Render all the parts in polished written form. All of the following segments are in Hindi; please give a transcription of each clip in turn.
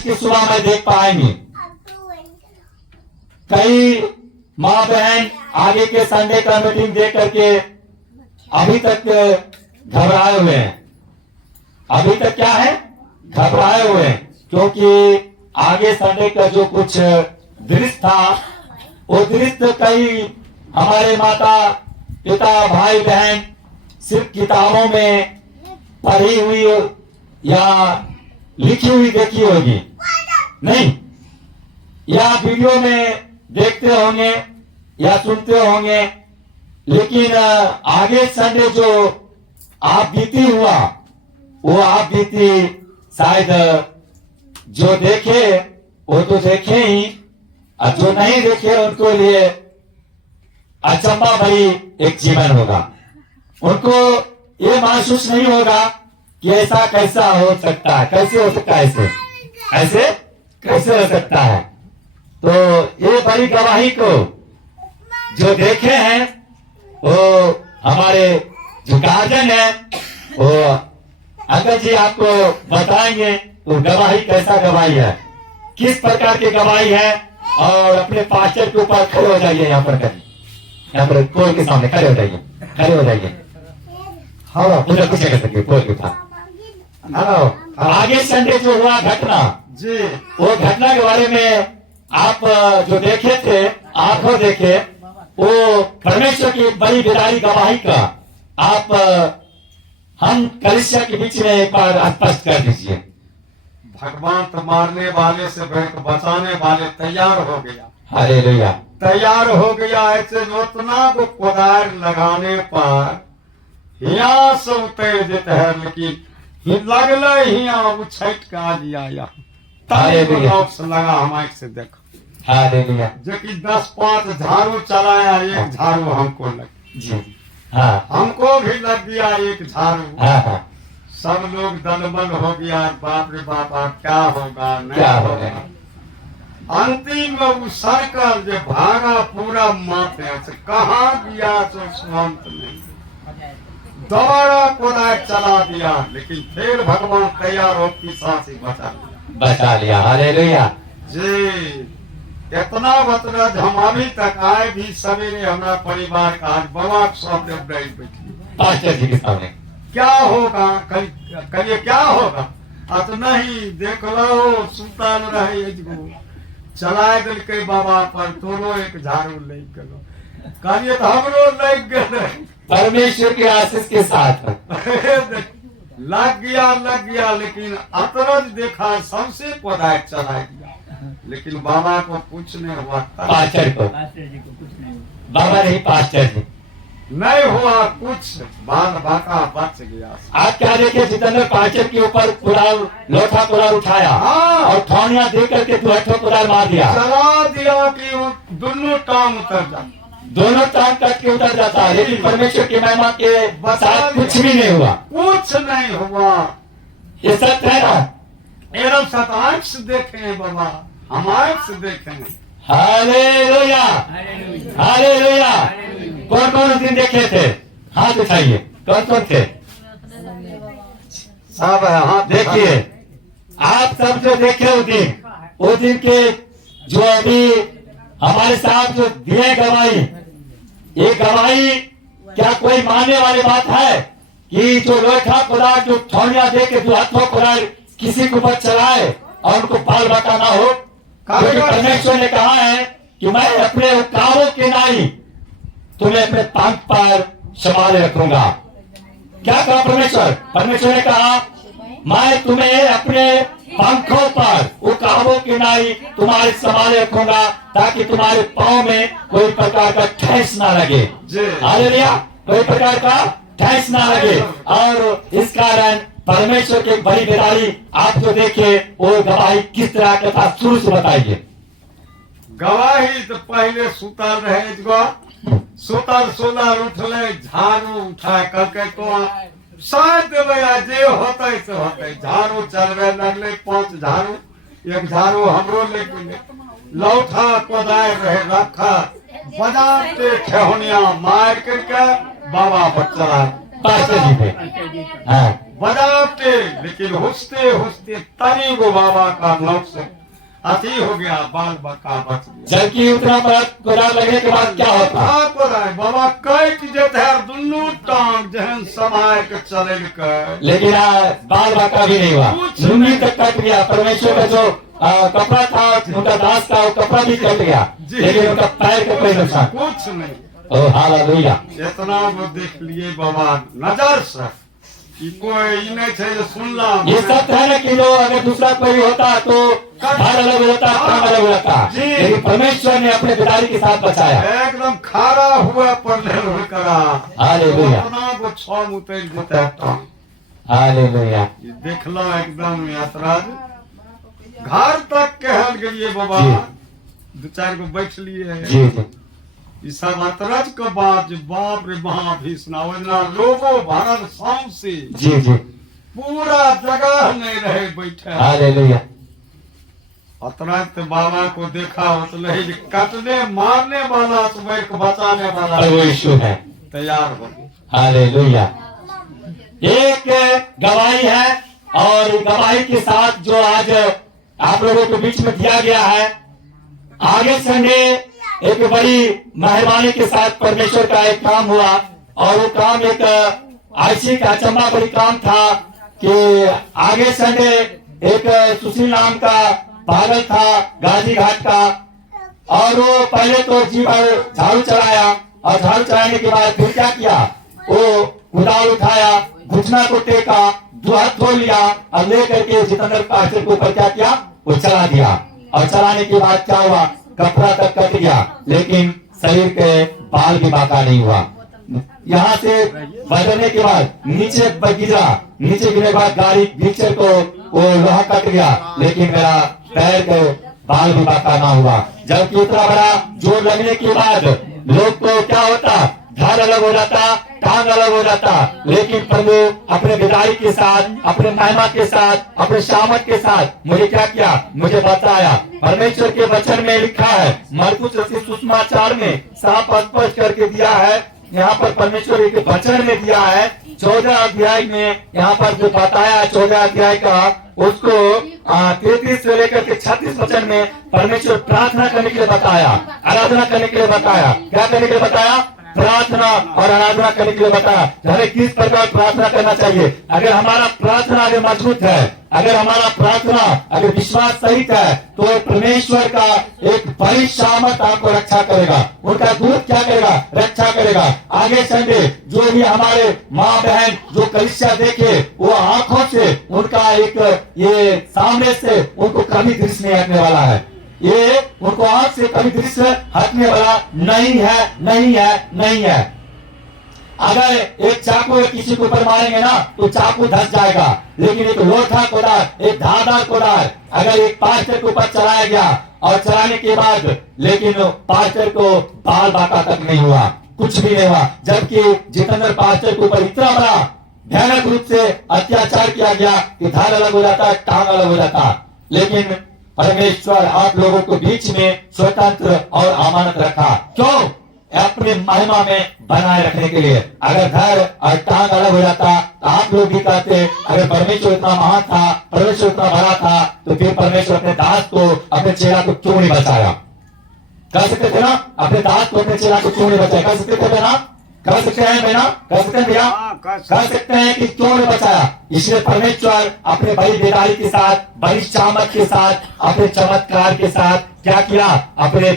आज की सुबह में देख पाएंगे कई माँ बहन आगे के संडे का मीटिंग देख करके अभी तक घबराए हुए हैं। अभी तक क्या है? घबराए हुए हैं, क्योंकि आगे संडे का जो कुछ दृश्य था वो दृश्य कई हमारे माता पिता भाई बहन सिर्फ किताबों में पढ़ी हुई या लिखी हुई देखी होगी, नहीं, या वीडियो में देखते होंगे या सुनते होंगे, लेकिन आगे संडे जो आप बीती हुआ वो आप बीती शायद जो देखे वो तो देखे ही, और जो नहीं देखे उनको लिए अचंभा भरी एक जीवन होगा। उनको ये महसूस नहीं होगा कि ऐसा कैसा हो सकता है, कैसे हो सकता है, ऐसे कैसे हो सकता है। तो ये बड़ी गवाही को जो देखे हैं वो हमारे जो गार्जियन है वो अंकल जी आपको बताएंगे वो गवाही कैसा गवाही है, किस प्रकार की गवाही है। और अपने पास्टर के ऊपर खड़े हो जाइए, यहाँ पर पोल के सामने खड़े हो जाइए, खड़े हो जाइए। हाँ पूरा कुछ कर सकते पोल के ऊपर। आगे संडे जो हुआ घटना जी, वो घटना के बारे में आप जो देखे थे, आंखों देखे, वो परमेश्वर की बड़ी बेदारी गवाही का आप हम कलिसिया के बीच में एक बार स्पष्ट कर दीजिए। भगवान तो मारने वाले से बचाने वाले तैयार हो गया। हालेलुया, तैयार हो गया। ऐसे उतना को कोदार लगाने पर यहाँ से उतर देते हैं, लेकिन लगल यहाँ उछट के आ गया। लगा हमारे से देखो, हालेलुया, जो कि 10-5 झाड़ू चलाया, एक झाड़ू हमको लग जी, हाँ, हमको भी लग गया एक झाड़ू। हाँ, सब लोग दलबल हो गया, बाप रे बाप क्या होगा क्या नहीं होगा। होगा। अंतिम में वो सर्कल जो भागा पूरा माथे से कहाँ गया तो शांत नहीं, दोबारा कोदार चला दिया, लेकिन फिर भगवान तैयार हो की सांसी बचा लिया। हालेलुया जी। इतना बतरज हम अभी तक आए भी सवेरे हमारा परिवार का आज बाबा के सामने बैठी, पास्टर जी के सामने क्या होगा करिए क्या होगा। तो नहीं देख लो सुतल रहे चला दिल के बाबा पर तोरो एक झाड़ू ले गलो, करिए तो हमरो लग गए परमेश्वर के आशीष के साथ लग गया, लेकिन अतरज देखा सबसे कोदार चला गया, लेकिन बाबा को कुछ नहीं हुआ। पास्टर को, बाबा नहीं, पास्टर जी नहीं हुआ कुछ, बाल बाका बच गया। आप क्या देखे जितेंद्र पास्टर के ऊपर कुदार, लोटा कुदार उठाया, हाँ, और ठौनिया दे करके 2 कुदार मार दिया, चला दिया कि वो दोनों टांग उतर जाता, दोनों टांग कट के उतर जाता है, लेकिन परमेश्वर की महिमा के साथ कुछ भी नहीं हुआ, कुछ नहीं हुआ। ये सत्य है ना। एरम सतांश से देखे हैं बाबा, हमारे से देखे हैं। Hallelujah, hallelujah. कौन कौन उस दिन देखे थे? हाथ उठाइए, कौन कौन थे? सब हाँ देखिए, आप सब जो देखे उस दिन के जो अभी हमारे साथ जो दिए गवाही, ये गवाही क्या कोई मानने वाली बात है कि जो लोहा कुदार, जो ठौनिया दे के 2 कुदार किसी के ऊपर चलाए और उनको बाल बाका ना हो? क्योंकि परमेश्वर ने कहा है कि मैं अपने कामों के नाई तुम्हें अपने पंख पर संभाले रखूंगा। क्या कहा परमेश्वर? परमेश्वर ने कहा मैं तुम्हें अपने पंखों पर उकाबों की नाई तुम्हारे संभाले रखूंगा, ताकि तुम्हारे पांव में कोई प्रकार का ठेस ना लगे। हालेलुया, कोई प्रकार का ठेस ना लगे। और इस कारण परमेश्वर की बड़ी बेदारी आप जो देखे वो गवाही किस तरह का था, शुरू से बताइए। गवाही तो पहले सुतल रहे, सुतल उठले, झाड़ू उठा करके तो शायद जे होते से होते, झाड़ू चलवे लगले, 5 झाड़ू, एक झाड़ू हमरो लेके लौठा कोदार रहे रखा, बजाते ठेहुनिया मार करके बाबा पर चला पास्टर जी थे। हाँ बजाते, लेकिन हुस्ते हुस्ते तनी को बाबा का नौक से अति हो गया, बाल बका बच गया। जबकि उतना बड़ा कोदार लगने के बाद क्या होता? बाबा कट जेते दुनू टांग जहन समय के चल के, लेकिन बाल बाका भी नहीं हुआ, लुंगी तक कट गया। परमेश्वर का जो कपड़ा था उनका दास का, वो कपड़ा भी कट गया, लेकिन उनका पैर का कोई नुकसान कुछ नहीं। ओ हालेलुया। इतना वो देख लिए बाबा नजर से कि कोई नहीं थे जो सुनला। ये सब है ना कि जो अगर दूसरा कोई होता तो घर अलग हो जाता, काम अलग हो जाता, लेकिन परमेश्वर ने अपने पिताजी के साथ बचाया। एकदम खारा हुआ पर करा। हालेलुया वो छम उतर देता है। हालेलुया। ये देखला एकदम यात्रा घर तक कहल गए बाबा, दो चार को बैठ लिए जी जी। ये सब अतरज के बाद जो बाप रे वहां भी सुनावना लोगों भारत शाम से जी जी पूरा जगह नहीं रहे बैठे। हालेलुया। अतरज तो बाबा को देखा मतलब कटने मारने वाला सुबह को बचाने वाला वो यीशु है। तैयार हो गए। हालेलुया। एक गवाही है, और गवाही के साथ जो आज आप लोगों के बीच में दिया गया है, आगे संडे एक बड़ी मेहरबानी के साथ परमेश्वर का एक काम हुआ, और वो काम एक ऐसी का अचंभा बड़ी काम था कि आगे संडे एक सुशील नाम का पागल था गाजी घाट का, और वो पहले तो जी भर झाड़ू चलाया, और झाड़ू चलाने के बाद फिर क्या किया, वो कुदाल उठाया, घुटना को टेका, दो हाथ धो लिया, और लेकर के जितेंद्र पास्टर के ऊपर क्या किया, वो चला दिया। और चलाने के बाद क्या हुआ, कपड़ा तक कट गया, लेकिन शरीर के बाल भी बाका नहीं हुआ। यहाँ से बदलने के बाद नीचे गिरा, नीचे गिरने के बाद गाड़ी बीचर को वो लोहा कट गया, लेकिन मेरा पैर के बाल भी बाका ना हुआ। जबकि इतना बड़ा जोर लगने के बाद लोग को क्या होता, घर अलग हो जाता, टांग अलग हो जाता, लेकिन प्रभु अपने विदाई के साथ, अपने महिमा के साथ, अपने शामत के साथ मुझे क्या किया, मुझे बताया। परमेश्वर के वचन में लिखा है, मरकुस रचित सुसमाचार में साफ स्पष्ट करके दिया है। यहाँ पर परमेश्वर के वचन में दिया है 14 अध्याय में, यहाँ पर जो बताया 14 अध्याय का, उसको 33 से लेकर के 36 वचन में परमेश्वर प्रार्थना करने के लिए बताया, आराधना करने के लिए बताया। क्या करने के लिए बताया? प्रार्थना और आराधना करने के लिए बताया। हमें किस प्रकार प्रार्थना करना चाहिए। अगर हमारा प्रार्थना अगर मजबूत है, अगर हमारा प्रार्थना अगर विश्वास सहित है, तो परमेश्वर का एक बड़ी शामत आपको रक्षा करेगा। उनका दूत क्या करेगा? रक्षा करेगा। आगे संडे जो भी हमारे माँ बहन जो कलिसिया देखे, वो आंखों से उनका एक ये सामने से उनको कभी दृश्य नहीं हटने वाला है। ये उनको आंख से कभी दृश्य हटने वाला नहीं है, नहीं है, नहीं है। अगर एक चाकू किसी के ऊपर मारेंगे ना, तो चाकू धस जाएगा, लेकिन एक लोथा कोदार, एक धारदार कोदार अगर एक पास्टर के ऊपर चलाया गया, और चलाने के बाद लेकिन पास्टर को बाल बाका तक नहीं हुआ, कुछ भी नहीं हुआ। जबकि जितेंद्र पास्टर के ऊपर इतना बड़ा भयानक रूप से अत्याचार किया गया कि धार अलग हो जाता, टांग अलग हो जाता, लेकिन परमेश्वर आप लोगों को बीच में स्वतंत्र और अमानत रखा। क्यों? अपने महिमा में बनाए रखने के लिए। अगर घर और टांग अलग हो जाता तो आप लोग भी कहते, अगर परमेश्वर इतना महान था, परमेश्वर इतना बड़ा था, तो फिर परमेश्वर अपने दास को, अपने चेला को क्यों नहीं बचाया? कह सकते थे ना, अपने दास को, अपने चेला को क्यों नहीं बचाया? कह सकते थे ना, कह सकते हैं भैया, कह सकते हैं भैया, कह सकते हैं कि क्यों नहीं बचाया? इसलिए परमेश्वर अपने बड़ी बेदारी के साथ, बड़ी शामत के साथ, अपने चमत्कार के साथ क्या किया? अपने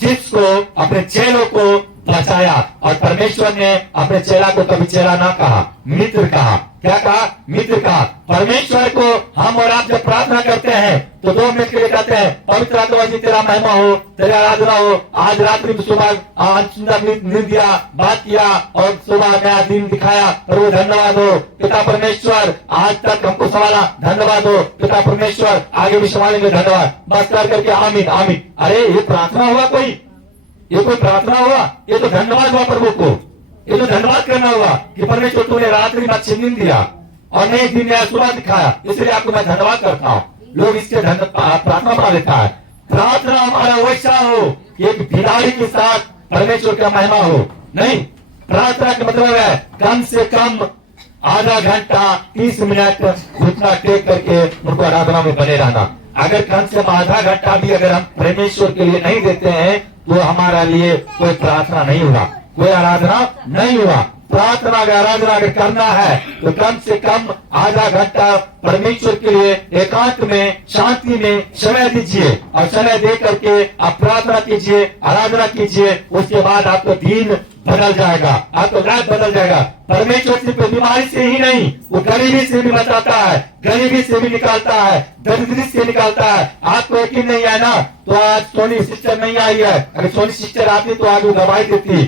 शिष्य को, अपने चेलों को बचाया। और परमेश्वर ने अपने चेला को कभी चेला ना कहा, मित्र कहा। क्या कहा? मित्र कहा। परमेश्वर को हम और आप जब प्रार्थना करते हैं तो 2 मिनट के लिए कहते हैं, पवित्र आत्मा जी तेरा महिमा हो, तेरा आराधना हो। आज रात्रि में सुबह सुंदर नींद दिया, बात किया, और सुबह नया दिन दिखाया, प्रभु धन्यवाद हो। पिता परमेश्वर आज तक हमको संभाला, धन्यवाद हो। पिता परमेश्वर आगे भी संभालेंगे, धन्यवाद। बस कर करके आमीन आमीन। अरे ये प्रार्थना हुआ? ये कोई प्रार्थना हुआ? ये तो धन्यवाद हुआ प्रभु को। ये तो धन्यवाद करना हुआ कि परमेश्वर तूने रात्रि में अच्छी नींद दिया और नए दिन नया सुबह दिखाया, इसलिए आपको मैं धन्यवाद करता हूँ। लोग इसके प्रार्थना बना लेता है। प्रार्थना हमारा वैसा हो कि एक बिदाई के साथ परमेश्वर का महिमा हो। नहीं, प्रार्थना का मतलब है कम से कम आधा घंटा 30 मिनट घुटना टेक करके उनको आराधना में बने रहना। अगर कम से कम आधा घंटा भी अगर हम परमेश्वर के लिए नहीं देते हैं तो हमारा लिए कोई प्रार्थना नहीं हुआ, कोई आराधना नहीं हुआ। प्रार्थना का आराधना अगर करना है तो कम से कम आधा घंटा परमेश्वर के लिए एकांत में शांति में समय दीजिए और समय दे करके आप प्रार्थना कीजिए, आराधना कीजिए। उसके बाद आपका दिन बदल जाएगा, आपका रात बदल जाएगा। परमेश्वर सिर्फ बीमारी से ही नहीं, वो गरीबी से भी बचाता है, गरीबी से भी निकालता है, दरिद्री से निकालता है। आपको यकीन नहीं है ना, तो आज सोनी सिस्टर नहीं आई है। अगर सोनी सिस्टर आती तो आज वो गवाही देती।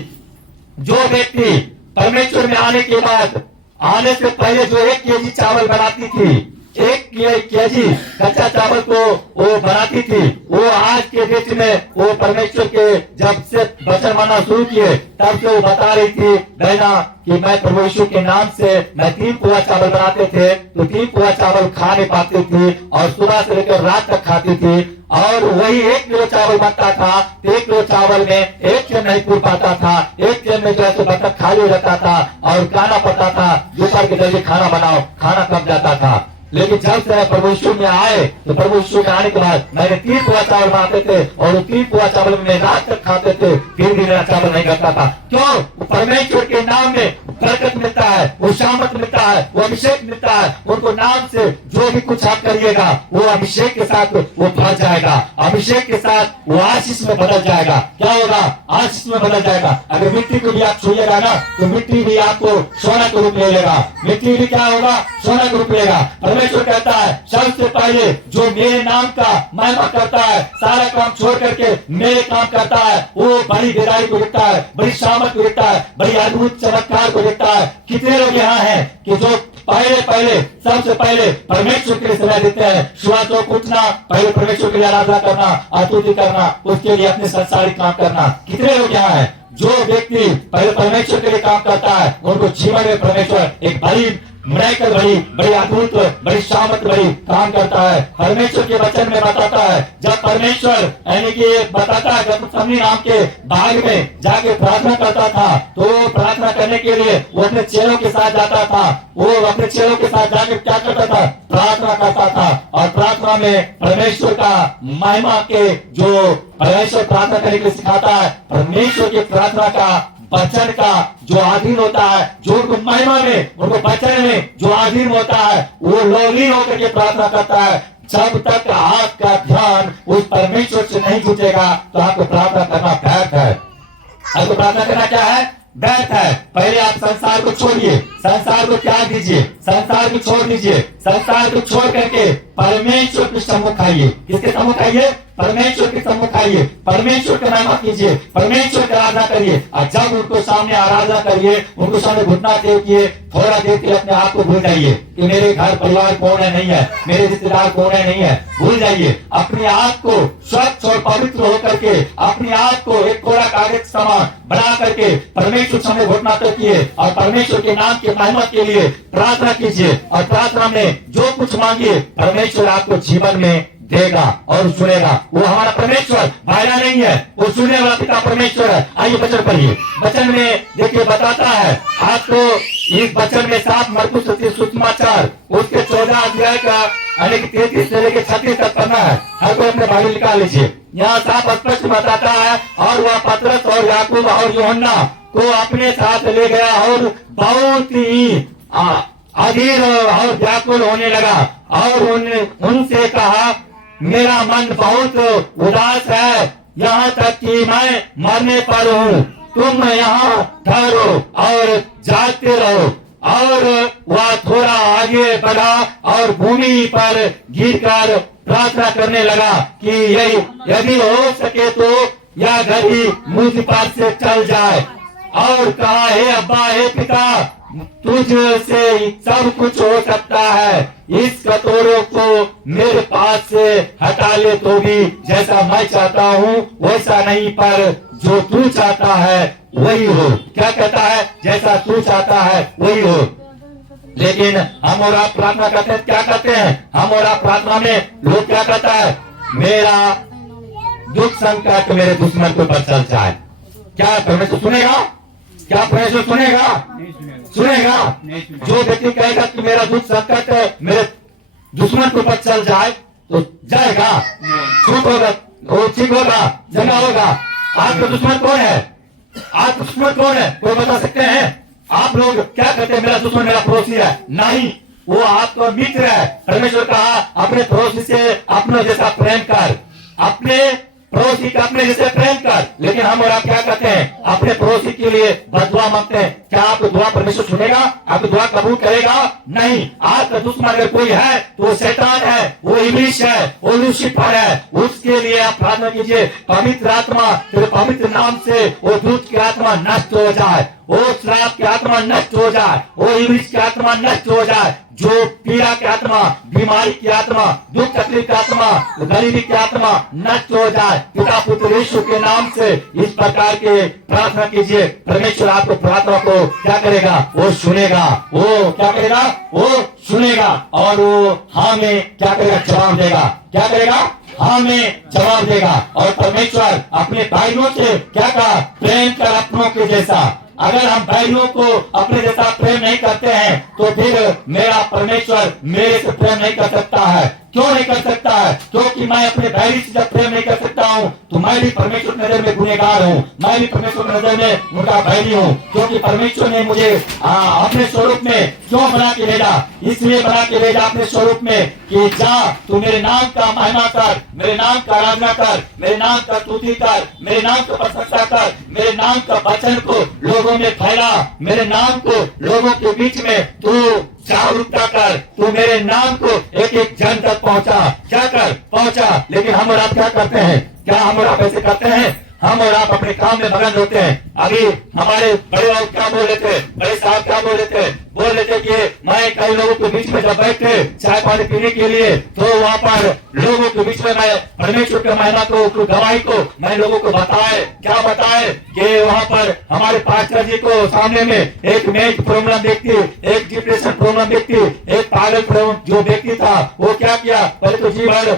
जो व्यक्ति परमेश्वर में आने के बाद, आने से पहले जो 1 केजी चावल बनाती थी, 1 केजी कच्चा चावल को वो बनाती थी, वो आज के डेट में वो परमेश्वर के जब से वचन मानना शुरू किए तब से वो बता रही थी, बहना कि मैं प्रभु यीशु के नाम से मैं 3 पुआ चावल बनाते थे तो 3 पुआ चावल खा नहीं पाती थी और सुबह से लेकर रात तक खाती थी। और वही 1 किलो चावल बनता था, 1 किलो चावल में 1 चैन नहीं पूर पाता था, 1 चैन में जो है बर्तन खाली हो जाता था और कहना पड़ता था दोपहर के जरिए खाना बनाओ, खाना कम जाता था। लेकिन जब से प्रभु यीशु में आए तो प्रभु यीशु में आने के बाद मैंने 3 पुआ चावल बनाते थे और 3 पुआ चावल में रात तक खाते थे, फिर भी मेरा चावल नहीं घटता था। क्यों? परमेश्वर के नाम में बरकत मिलता है, वो शामत मिलता है, वो अभिषेक मिलता है। उनको नाम से जो भी कुछ आप करिएगा वो अभिषेक के साथ वो भर जाएगा, अभिषेक के साथ वो आशीष में बदल जाएगा। क्या होगा? आशीष में बदल जाएगा। अगर मिट्टी को भी आप छूएगा ना तो मिट्टी भी आपको सोना का रूप ले लेगा, मिट्टी भी क्या होगा? सोना का रूप लेगा। परमेश्वर कहता है सबसे पहले जो मेरे नाम का महिमा करता है, सारा काम छोड़ करके मेरे काम करता है, वो बड़ी बेदाई को देखता है, बड़ी शामत को देखता है, बड़ी अद्भुत चमत्कार को देखता है। कितने लोग यहाँ हैं कि जो पहले सबसे पहले परमेश्वर के लिए समय देते हैं? सुबह तो उठना, पहले परमेश्वर के लिए आराधना करना, आतुति करना, उसके लिए अपने संसारिक काम करना। कितने लोग यहाँ हैं जो व्यक्ति पहले परमेश्वर के लिए काम करता है, उनको जीवन में परमेश्वर एक बड़ी मिराकल बड़ी अद्भुत बड़ी शामत बड़ी काम करता है। परमेश्वर के वचन में बताता है, जब परमेश्वर यानी कि बताता है जब समनी नाम के बाग में जाके प्रार्थना करता था तो प्रार्थना करने के लिए वो अपने चेलों के साथ जाता था, वो अपने चेलों के साथ जाके क्या करता था? प्रार्थना करता था। और प्रार्थना में परमेश्वर का महिमा के जो परमेश्वर प्रार्थना करने के लिए सिखाता है, परमेश्वर की प्रार्थना का वचन का जो अधीन होता है, जो उनको महिमा में उनको वचन में जो अधीन होता है, वो लोली होकर के प्रार्थना करता है। जब तक आपका ध्यान उस परमेश्वर से नहीं जुटेगा तो आपको प्रार्थना करना व्यर्थ है। आपको प्रार्थना करना क्या है? व्यर्थ है। पहले आप संसार को छोड़िए, संसार को त्याग दीजिए, संसार को छोड़ दीजिए, संसार को छोड़ करके परमेश्वर के सम्मुख आइए। किसके सम्मुख आइए? परमेश्वर के सम्मुख आइए, परमेश्वर का महिमा कीजिए, परमेश्वर की आराधना करिए। और जब उनको सामने आराधना करिए, उनको सामने घुटना टेकिए, थोड़ा देर के अपने आप को भूल जाइए कि मेरे घर परिवार कौन है नहीं है, मेरे रिश्तेदार कौन है नहीं है। भूल जाइए, अपने आप को स्वच्छ और पवित्र होकर के अपने आप को एक कोरा कागज समान बना करके परमेश्वर सामने घुटना टेकिए और परमेश्वर के नाम के महिमा के लिए प्रार्थना कीजिए। और प्रार्थना में जो कुछ मांगिए परमेश्वर आपको जीवन में देगा और सुनेगा। वो हमारा परमेश्वर भाईरा नहीं है, वो सुनने वाला पिता परमेश्वर है। आइए वचन पढ़िए। वचन में देखिए बताता है आपको, इस वचन में 7 मरकुस सुसमाचार उसके 14 अध्याय का 33 से लेकर 36 तक पढ़ना है। हर कोई अपने बाइबल निकाल लीजिए। यहाँ साफ स्पष्ट बताता है, और वह पतरस और याकूब और यूहन्ना को अपने साथ ले गया और बहुत ही अधीर और व्याकुल होने लगा और उनसे कहा, मेरा मन बहुत उदास है, यहाँ तक कि मैं मरने पर हूँ। तुम यहाँ ठहरो और जागते रहो। और वह थोड़ा आगे बढ़ा और भूमि पर गिरकर प्रार्थना करने लगा कि यदि हो सके तो यह घड़ी मुझ पर से चल जाए। और कहा, हे अब्बा, हे पिता, तुझ से सब कुछ हो सकता है, इस कटोरे को मेरे पास से हटा ले तो भी जैसा मैं चाहता हूँ वैसा नहीं, पर जो तू चाहता है वही हो। क्या कहता है? जैसा तू चाहता है वही हो। लेकिन हम और आप प्रार्थना करते हैं, क्या करते हैं? हम और आप प्रार्थना में लोग क्या कहता है? मेरा दुख संकट मेरे दुश्मन के ऊपर चल जाए। क्या परमेश्वर सुनेगा? क्या परमेश्वर सुनेगा? सुनेगा। जो व्यक्ति कहेगा कि मेरा दुख संकट मेरे दुश्मन के ऊपर चल जाए तो जाएगा, छूट होगा, वो ठीक होगा, जगह होगा। आपका दुश्मन कौन है? आपका दुश्मन कौन है? कोई बता सकते हैं? आप लोग क्या कहते हैं मेरा दुश्मन मेरा पड़ोसी है? नहीं, वो आपका मित्र है। परमेश्वर कहा अपने पड़ोसी से अपने जैसा प्रेम कर, अपने पड़ोसी का अपने जैसे प्रेम कर। लेकिन हम और आप क्या कहते हैं? अपने पड़ोसी के लिए बदुआ मांगते हैं। क्या आपको दुआ परमेश्वर सुनेगा? आपको दुआ कबूल करेगा? नहीं। आपका दुश्मन अगर कोई है तो वो शैतान है, वो इब्लीस है, वो लूसीफर है। उसके लिए आप प्रार्थना कीजिए, पवित्र आत्मा तेरे पवित्र नाम से वो दूत की आत्मा नष्ट हो जाए, वो श्राप की आत्मा नष्ट हो जाए, वो इब्लीस की आत्मा नष्ट हो जाए। जो पीड़ा की आत्मा, बीमारी की आत्मा, दुख तकलीफ की आत्मा, गरीबी की आत्मा नष्ट हो जाए। पिता पुत्र यीशु के नाम से इस प्रकार के प्रार्थना कीजिए। परमेश्वर आपको प्रार्थना को क्या करेगा? वो सुनेगा। वो क्या करेगा? वो सुनेगा और वो हमें क्या करेगा? जवाब देगा। क्या करेगा? हमें जवाब देगा। और परमेश्वर अपने भाइयों से क्या कहा? प्रेम कर अपनों के जैसा। अगर हम भाइयों को अपने जैसा प्रेम नहीं करते हैं तो फिर मेरा परमेश्वर मेरे से प्रेम नहीं कर सकता है। क्यों नहीं कर सकता है? क्योंकि मैं अपने भाई से जब प्रेम नहीं कर सकता हूँ तो मैं भी परमेश्वर की नजर में गुनहगार हूँ, मैं भी परमेश्वर की नजर में उनका भाई हूँ। क्योंकि परमेश्वर ने मुझे अपने स्वरूप में क्यों बना के भेजा? इसलिए बना के भेजा अपने स्वरूप में कि जा तू मेरे नाम का महिमा कर, मेरे नाम का आराधना कर, मेरे नाम का स्तुति कर, मेरे नाम का प्रशंसा कर, मेरे नाम का वचन को लोगों में फैला, मेरे नाम को लोगों के बीच में तू जागरूकता कर, तू मेरे नाम को एक एक जन तक पहुंचा। क्या कर? पहुंचा। लेकिन हम और आप क्या करते हैं? क्या हम और आप ऐसे करते हैं? हम और आप अपने काम में मगन होते हैं। अभी हमारे बड़े लोग क्या बोल रहे थे? बड़े साहब क्या बोल रहे थे? बोल रहे थे कि मैं कई लोगों के बीच में जब बैठे चाय पानी पीने के लिए तो वहाँ पर लोगों के बीच में मैं परमेश्वर के महिमा को गवाही को मैं लोगों को बताए। क्या बताए? कि वहाँ पर हमारे पास्टर जी को सामने में एक मेज प्रॉब्लम व्यक्ति, एक डिप्रेशन प्रॉब्लम व्यक्ति, एक पागल जो व्यक्ति था वो क्या किया? पहले तो जी भर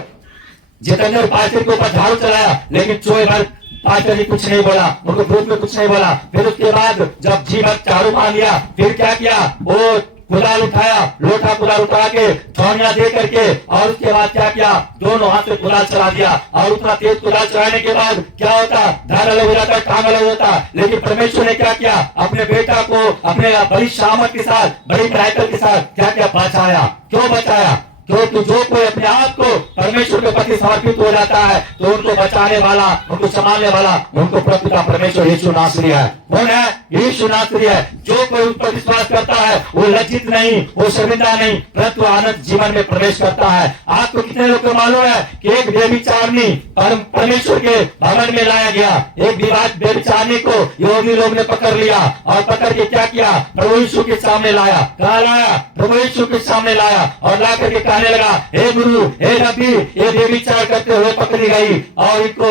जितेंद्र पास्टर के ऊपर झाड़ू चलाया, लेकिन चोए भर पास्टर जी कुछ नहीं बोला, उनको ग्रुप में कुछ नहीं बोला। फिर उसके बाद जब जी भर झाड़ू मार लिया, फिर क्या किया? वो कुदाल उठाया, लोटा कुदाल उठा के ठौनिया दे करके और उसके बाद क्या किया? दोनों हाथ से कुदाल चला दिया। और उतना तेज कुदाल चलाने के बाद क्या होता? धार अलग हो जाता, टांग अलग होता। लेकिन परमेश्वर ने क्या किया? अपने बेटा को अपने बड़ी शामत के साथ, बड़ी मेहनत के साथ क्या क्या बचाया। क्यों बचाया? क्योंकि जो कोई अपने आप को परमेश्वर के प्रति समर्पित हो जाता है तो उनको बचाने वाला, उनको संभालने वाला उनको पिता परमेश्वर यीशु नासरी है। कौन है? यीशु नासरी है। जो कोई उस पर विश्वास करता है वो लज्जित नहीं, वो शर्मिंदा नहीं, परंतु आनंद जीवन में प्रवेश करता है। आपको कितने लोग को मालूम है कि एक व्यभिचारिणी परमेश्वर के भवन में लाया गया? एक व्यभिचारिणी को योगी लोग ने पकड़ लिया और पकड़ के क्या किया? प्रभु यीशु के सामने लाया। कहाँ लाया? प्रभु यीशु के सामने लाया और ला करके कहने लगा, हे गुरु, हे नबी, ये व्यभिचार करते हुए पकड़ी गई। और इनको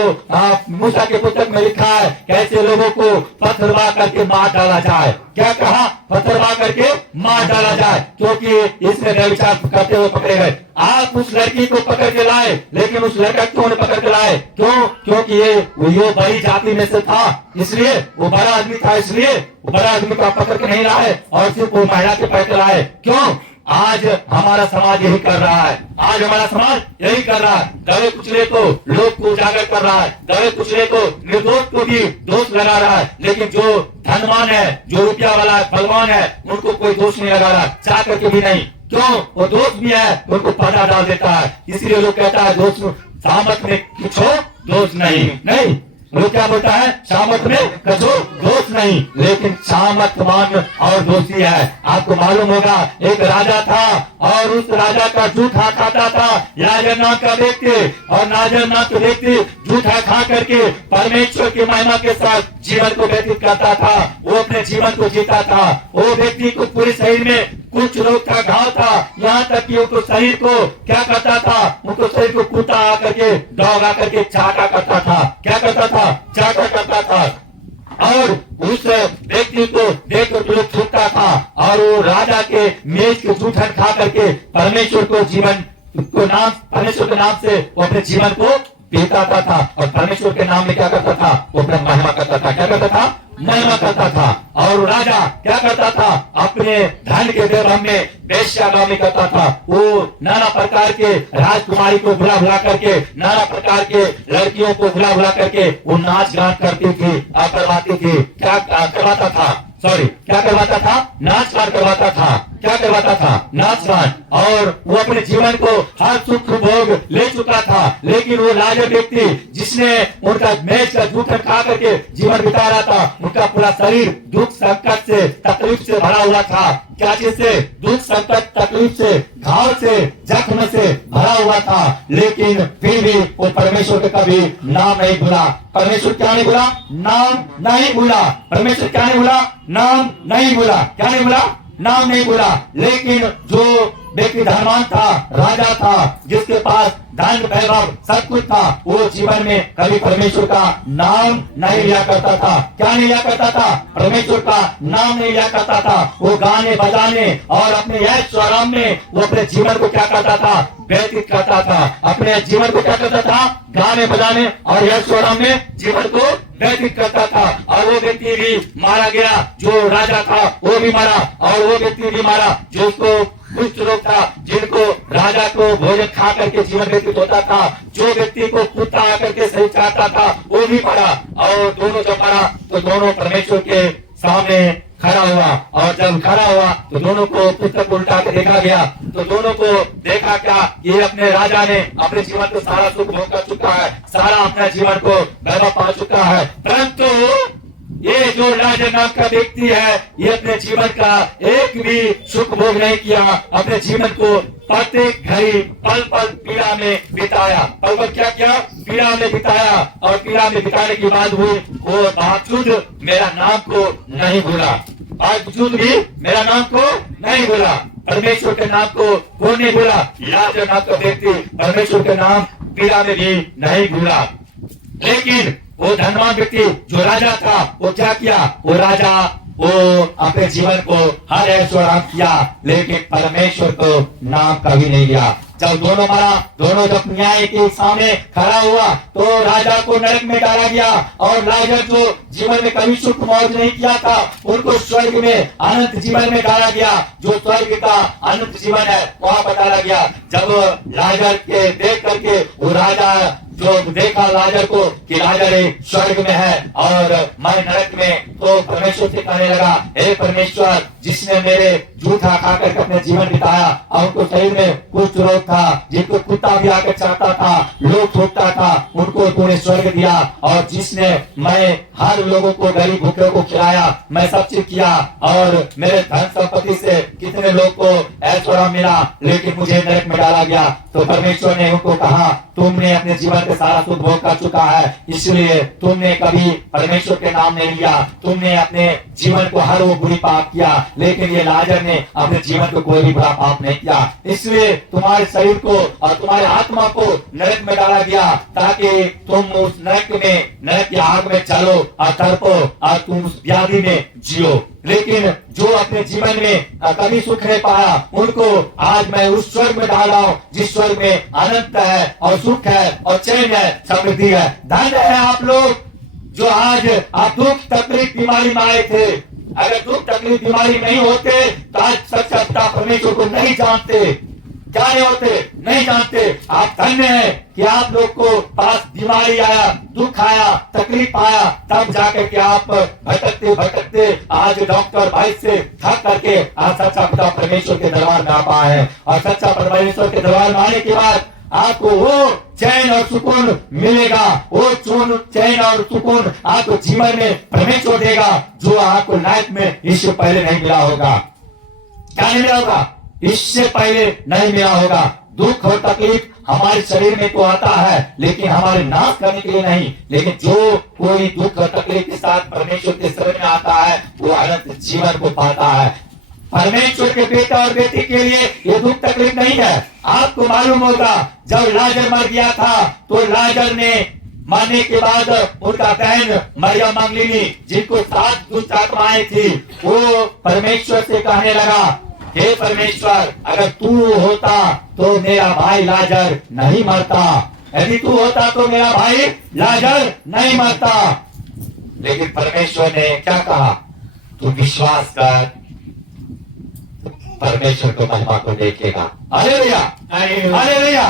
मूसा के पुस्तक में लिखा है कैसे लोगों को पत्थरवा करके मार डाला जाए। क्या कहा? पत्थरवा करके मार डाला जाए, क्योंकि इसने व्यभिचार करते हुए पकड़े गए। आप उस लड़की को पकड़ के लाए, लेकिन उस लड़का क्यों नहीं पकड़ के लाए? क्यों? क्योंकि ये बड़ी जाति में से था, इसलिए वो बड़ा आदमी था, इसलिए वो बड़ा आदमी को पकड़ के नहीं लाए और सिर्फ वो महिला के पकड़ के लाए। क्यों? आज हमारा समाज यही कर रहा है। आज हमारा समाज यही कर रहा है। दबे कुचले को लोग को उजागर कर रहा है, दबे कुचले को निर्दोष को भी दोष लगा रहा है। लेकिन जो धनवान है, जो रुपया वाला है, बलवान है, उनको कोई दोष नहीं लगा रहा, चाह करके भी नहीं। क्यों? वो दोष भी है तो उनको पर्दा डाल देता है। इसलिए लोग कहता है दोष सामत में कुछ हो दोष नहीं। वो क्या बोलता है? सामत में कछो दोष नहीं, लेकिन सामर्थवान और दोषी है। आपको मालूम होगा एक राजा था और उस राजा का जूठा खाता था याजर नाम का व्यक्ति, और नाजर नाम का व्यक्ति जूठा खा करके परमेश्वर की महिमा के साथ जीवन को व्यतीत करता था। वो अपने जीवन को जीता था। वो व्यक्ति को पूरे शरीर में कुछ रोग का घाव था, यहाँ तक कि उनको शरीर को क्या करता था? उनको शरीर को कुत्ता आकर के, डॉग आकर के चाटा करता था। क्या करता था? चाटा करता था। और उस व्यक्ति को देख कर लोग छूटता था और वो राजा के मेज के जूठन खा करके परमेश्वर को जीवन को नाम, परमेश्वर के नाम से वो अपने जीवन को बीताता था। और परमेश्वर के नाम में क्या करता था? वो अपना महिमा करता था। क्या करता था? महिमा करता था। और राजा क्या करता था, अपने धन के बेरहम में वेश्यागामी करता था। वो नाना प्रकार के राजकुमारी को बुला बुला करके, नाना प्रकार के लड़कियों को बुला बुला करके वो नाच गान करती थी, करवाती थी। क्या करवाता था, क्या करवाता था, नाच गान करवाता था। क्या करवाता था, नाच गान। और वो अपने जीवन को हर सुख भोग ले चुका था। लेकिन वो लाजर व्यक्ति जिसने उनका मेज का जूठन खा करके जीवन बिता रहा था, उनका पूरा शरीर दुख संकट से तकलीफ से भरा हुआ था। क्या चीज से, दुख संकट तकलीफ से, घाव से, जख्म से भरा हुआ था। लेकिन फिर भी वो परमेश्वर का कभी नाम नहीं भूला। परमेश्वर क्या नहीं भूला, नाम नहीं भूला। परमेश्वर क्या नहीं भूला, नाम नहीं भूला। क्या नहीं भूला, नाम नहीं भूला। लेकिन जो व्यक्ति धनवान था, राजा था, जिसके पास धन वैभव सब कुछ था, वो जीवन में कभी परमेश्वर का नाम नहीं लिया करता था। क्या नहीं लिया करता था, परमेश्वर का नाम नहीं लिया करता था। वो गाने बजाने और अपने ऐश आराम में वो अपने जीवन को क्या करता था, व्यतीत करता था। अपने जीवन को क्या करता था, गाने बजाने और ऐश आराम में जीवन को व्यतीत करता था। और वो व्यक्ति भी मारा गया, जो राजा था वो भी मारा, और वो व्यक्ति भी मारा जिसको कुछ लोग था, जिनको राजा को भोजन खा करके जीवन व्यतीत होता था। जो व्यक्ति को कुत्ता आकर के सही चाहता था वो भी मरा। और दोनों जब मरा तो दोनों परमेश्वर के सामने खड़ा हुआ। और जब खड़ा हुआ तो दोनों को पुस्तक उल्टा के देखा गया। तो दोनों को देखा क्या, ये अपने राजा ने अपने जीवन को सारा सुख भोग कर चुका है, सारा अपने जीवन को वैभव पा चुका है। परंतु ये जो लाजर नाम का व्यक्ति है, ये अपने जीवन का एक भी सुख भोग नहीं किया। अपने जीवन को प्रत्येक घड़ी पल पल पीड़ा में बिताया। पल पल क्या किया, पीड़ा में बिताया। और पीड़ा में बिताने के बाद हुई वो बावजूद मेरा नाम को नहीं भूला। बावजूद भी मेरा नाम को नहीं भूला। परमेश्वर के नाम को कौन नहीं भूला, लाजर नाम का व्यक्ति परमेश्वर के नाम पीड़ा में भी नहीं भूला। लेकिन वो धनवान व्यक्ति जो राजा था, वो क्या किया, वो राजा वो अपने जीवन को हर ऐश्वर्य किया, लेकिन परमेश्वर को नाम कभी नहीं लिया। जब दोनों मरा, दोनों जब न्याय के सामने खड़ा हुआ तो राजा को नरक में डाला गया। और लाजर जो जीवन में कभी सुख मौज नहीं किया था, उनको स्वर्ग में अनंत जीवन में डाला गया। जो स्वर्ग का अनंत जीवन है वहाँ पर डाला गया। जब लाजर के देख करके वो राजा जो देखा लाजर को कि लाजर स्वर्ग में है और मैं नरक में, तो परमेश्वर से कहने लगा, हे परमेश्वर, जिसने मेरे जूठा खा करके अपने जीवन बिताया और उनको शरीर में कुछ रोग था, जिनको कुत्ता भी आकर चाहता था, लोग ठोकता था, उनको तूने स्वर्ग दिया। और जिसने मैं हर लोगों को, गरीब भूखे को खिलाया, मैं सब चीज किया और मेरे धन संपत्ति से कितने लोग को ऐश्वर्य मिला, लेकिन मुझे नरक में डाला गया। तो परमेश्वर ने उनको कहा, तुमने अपने जीवन के सारा सुख भोग कर चुका है, इसलिए तुमने कभी परमेश्वर के नाम नहीं लिया। तुमने अपने जीवन को हर वो बुरी पाप किया, लेकिन ये लाजर ने अपने जीवन को कोई भी बुरा पाप नहीं किया। इसलिए तुम्हारे शरीर को और तुम्हारे आत्मा को नरक में डाला गया, ताकि तुम उस नरक की आग में चलो और तड़पो और तुम उस व्याधि में जियो। लेकिन जो अपने जीवन में कभी सुख नहीं पाया, उनको आज मैं उस स्वर्ग में डाल रहा हूँ, जिस स्वर्ग में अनंत है और सुख है और चैन है, समृद्धि है। धन्य है आप लोग जो आज आप दुख तकलीफ बीमारी में आए थे। अगर दुख तकलीफ बीमारी नहीं होते तो आज सच्चा पिता परमेश्वर को नहीं जानते। क्या नहीं होते, नहीं जानते। आप धन्य हैं कि आप लोग को पास बीमारी आया, दुख आया, तकलीफ आया, तब जाकर के आप भटकते भटकते आज डॉक्टर भाई से थक करके आज सच्चा पिता परमेश्वर के दरबार में आ पाए हैं। और सच्चा परमेश्वर के दरबार में आने के बाद आपको वो चैन और सुकून मिलेगा। वो चैन और सुकून आपको जीवन में परमेश्वर देगा, जो आपको लाइफ में इससे पहले नहीं मिला होगा। क्या नहीं मिला होगा, इससे पहले नहीं मिला होगा। दुख और तकलीफ हमारे शरीर में तो आता है, लेकिन हमारे नाश करने के लिए नहीं। लेकिन जो कोई दुख और तकलीफ के साथ परमेश्वर के शरण में आता है, वो अनंत जीवन को पाता है। परमेश्वर के बेटा और बेटी के लिए ये दुख तकलीफ नहीं है। आपको मालूम होगा, जब लाजर मर गया था तो लाजर ने मरने के बाद उनका बहन मरियम मंगलिनी, जिनको 7 दुष्ट आत्माएं थी, वो परमेश्वर से कहने लगा, हे परमेश्वर, अगर तू होता तो मेरा भाई लाजर नहीं मरता। यदि तू होता तो मेरा भाई लाजर नहीं मरता। लेकिन परमेश्वर ने क्या कहा, तू विश्वास कर, परमेश्वर को महिमा को देखेगा। Hallelujah, hallelujah,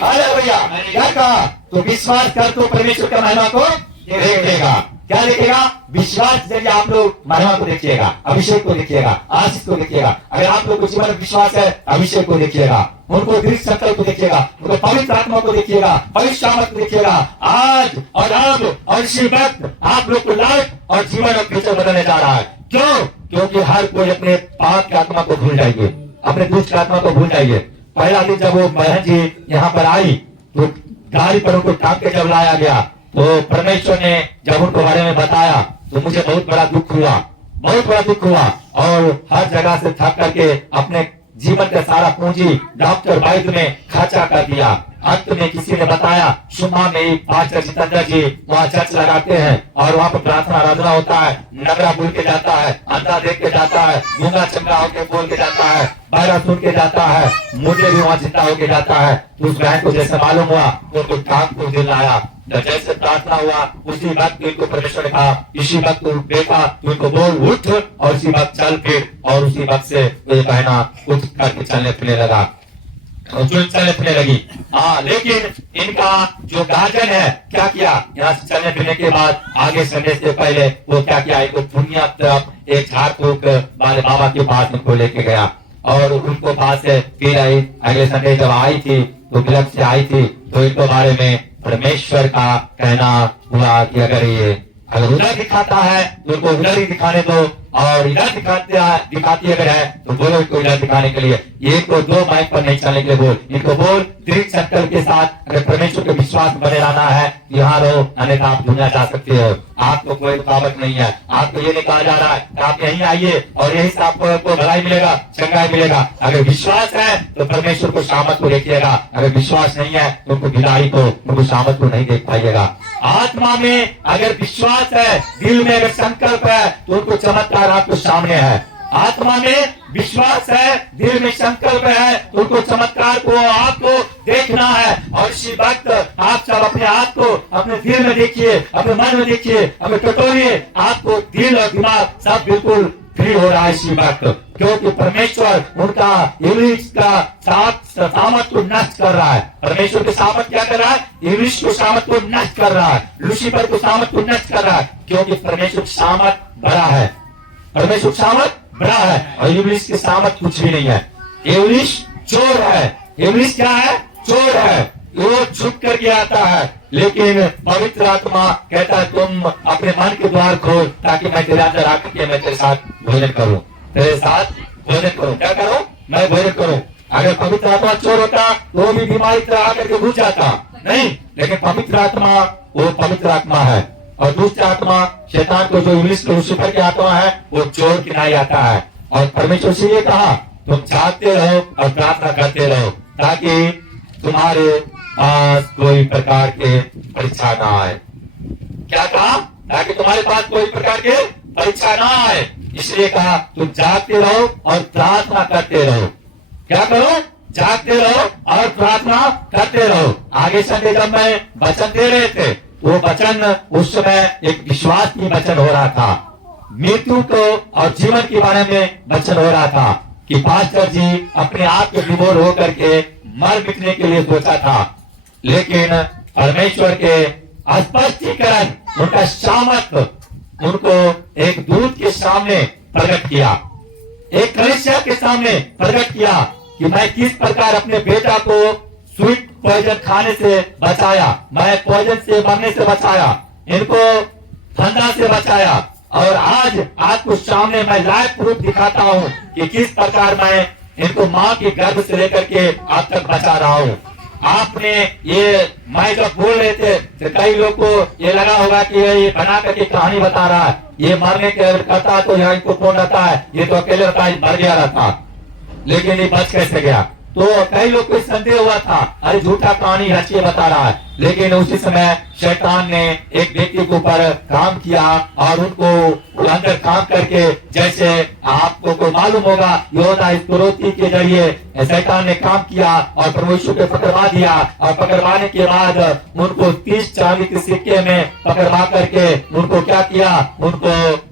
hallelujah. क्या कहा, तो विश्वास कर तो परमेश्वर का महिमा को देखेगा। क्या देखेगा, विश्वास के जरिए आप लोग महिमा को देखिएगा, अभिषेक को देखिएगा, आशीष को देखिएगा। अगर आप लोग को जीवन में विश्वास है, अभिषेक को देखिएगा, उनको दृढ़ संकल्प को देखिएगा, उनको पवित्र आत्मा को देखिएगा, पवित्र आत्मा को देखिएगा। आज और अब और इसी वक्त आप लोग को लाइफ और जीवन और फ्यूचर बदलने जा रहा है। क्यों? क्योंकि हर कोई अपने पाप की आत्मा को भूल जाइए, अपने दुष्ट आत्मा को भूल जाइए। पहला दिन जब वो बहन जी यहाँ पर आई तो गाड़ी पर उनको टांग के जब लाया गया तो परमेश्वर ने जब उनको बारे में बताया तो मुझे बहुत बड़ा दुख हुआ, बहुत बड़ा दुख हुआ। और हर जगह से थक करके अपने जीवन का सारा पूंजी डॉक्टर वैद्य में खर्चा कर दिया। अंत में किसी ने बताया, सुमा में पास्टर जितेंद्र जी वहाँ चर्च लगाते हैं और वहाँ पर प्रार्थना आराधना होता है, नगरा बोल के जाता है, अंधा देख के जाता है, गूंगा चंगा होके बोल के जाता है, बहरा सुन के जाता है, मुझे भी वहाँ जिंदा होके जाता है। तो उस बहन को जैसे मालूम हुआ तो उनको टांग को दिल आया। जैसे प्रार्थना हुआ उसी वक्त इनको परमेश्वर ने कहा, इसी वक्त तू देखा तू इनको बोल उठ, और उसी वक्त चल फिर। और उसी वक्त से ये बहना उठ करके चलने फिरने लगा, जो चलने फिरने लगी। हाँ, लेकिन इनका जो गार्जियन है क्या किया, यहाँ से चलने फिरने के बाद आगे चलने से पहले वो क्या किया, इनको दुनिया तरफ एक झाड़ फूक वाले बाबा के पास उनको लेके गया और उनको पास से फिर आई। अगले संडे जब आई थी तो गिलक से आई थी तो इनको बारे में परमेश्वर का कहना हुआ कि अगर उधर दिखाता है तो उनको उधर ही दिखाने दो, और इधर दिखाती अगर है तो बोलो इनको इधर दिखाने के लिए। एक तो दो माइक पर नहीं चलने के लिए बोल, इनको बोल दृढ़ संकल्प के साथ अगर परमेश्वर के विश्वास बने रहना है यहाँ रहो, अन्यथा आप दुनिया जा सकते हो। आपको कोई रुकावट नहीं है। आपको ये नहीं कहा जा रहा है कि आप यहीं आइए और यहीं से आपको भलाई मिलेगा, चंगाई मिलेगा। अगर विश्वास है तो परमेश्वर को सामर्थ को देखिएगा, अगर विश्वास नहीं है तो उनको भिलाई को, उनको सामर्थ को नहीं देख पाइएगा। आत्मा में अगर विश्वास है, दिल में अगर संकल्प है तो उनको चमत्कार आपको सामने है। आत्मा में विश्वास है, दिल में संकल्प है तो उनको चमत्कार को आपको देखना है। और इसी वक्त आप सब अपने आप को अपने दिल में देखिए, अपने मन में देखिए, अपने टटोरिए, आपको दिल और दिमाग सब बिल्कुल फ्री हो रहा है इसी वक्त, क्योंकि परमेश्वर उनका इब्लीस का सामर्थ को नष्ट कर रहा है। परमेश्वर के सामर्थ क्या कर रहा है, इब्लीस को सामर्थ को नष्ट कर रहा है, लूसीफर को सामर्थ को नष्ट कर रहा है, क्योंकि परमेश्वर की सामर्थ बड़ा है, परमेश्वर की सामर्थ बड़ा है और इब्लीस की सामर्थ कुछ भी नहीं है। इब्लीस चोर है, इब्लीस क्या है, चोर है, वो छुप करके आता है। लेकिन पवित्र आत्मा कहता है तुम अपने मन के द्वार खोल ताकि मैं तेरे अंदर आकर के मैं तेरे साथ भोजन करूं, तेरे साथ भोजन करूं। क्या करूं, मैं भोजन करूं। अगर पवित्र आत्मा चोर होता तो वो भी बीमारी तरह आकर के घुस जाता, नहीं। लेकिन पवित्र आत्मा वो पवित्र आत्मा है, और दुष्ट आत्मा शैतान को जो इंग्लिश को लूसीफर की आत्मा है वो चोर की नहीं आता है। और परमेश्वर से ये कहा तुम जागते रहो और प्रार्थना करते रहो ताकि तुम्हारे पास कोई प्रकार के परीक्षा ना आए। क्या कहा, ताकि तुम्हारे पास कोई प्रकार के परीक्षा ना आए। इसलिए कहा तुम जागते रहो और प्रार्थना करते रहो। क्या करो, जागते रहो और प्रार्थना करते रहो। आगे संडे जब मैं वचन दे रहे थे वो वचन उस समय एक विश्वास की वचन हो रहा था, मृत्यु को और जीवन के बारे में वचन हो रहा था कि पास्टर जी अपने आप के विभोर होकर के मर मिटने के लिए सोचा था, लेकिन परमेश्वर के स्पष्टीकरण, उनका सामर्थ्य उनको एक दूत के सामने प्रकट किया, एक कलीसिया के सामने प्रकट किया कि मैं किस प्रकार अपने बेटा को स्वीट पॉइजन खाने से बचाया, मैं पॉइजन से मरने से बचाया, इनको फंदा से बचाया। और आज आपको सामने मैं लाइव प्रूफ दिखाता हूँ कि किस प्रकार मैं इनको माँ के गर्भ से लेकर के अब तक बचा रहा हूँ। आपने ये मैं जब बोल रहे थे तो कई लोग को ये लगा होगा कि ये बना करके कहानी बता रहा है, ये मरने के कहता तो यहाँ इनको कौन रहता है, ये तो अकेले रहता है, मर गया रहता, लेकिन ये बच कैसे गया। तो कई लोग को संदेह हुआ था, अरे झूठा कहानी रचिए बता रहा है, लेकिन उसी समय शैतान ने एक व्यक्ति के ऊपर काम किया और उनको अंदर काम करके, जैसे आपको को मालूम होगा यहूदा इस्करियोती के जरिए शैतान ने काम किया और प्रभु यीशु को पकड़वा दिया। और पकड़वाने के बाद उनको 30-40 के सिक्के में पकड़वा करके उनको क्या किया, उनको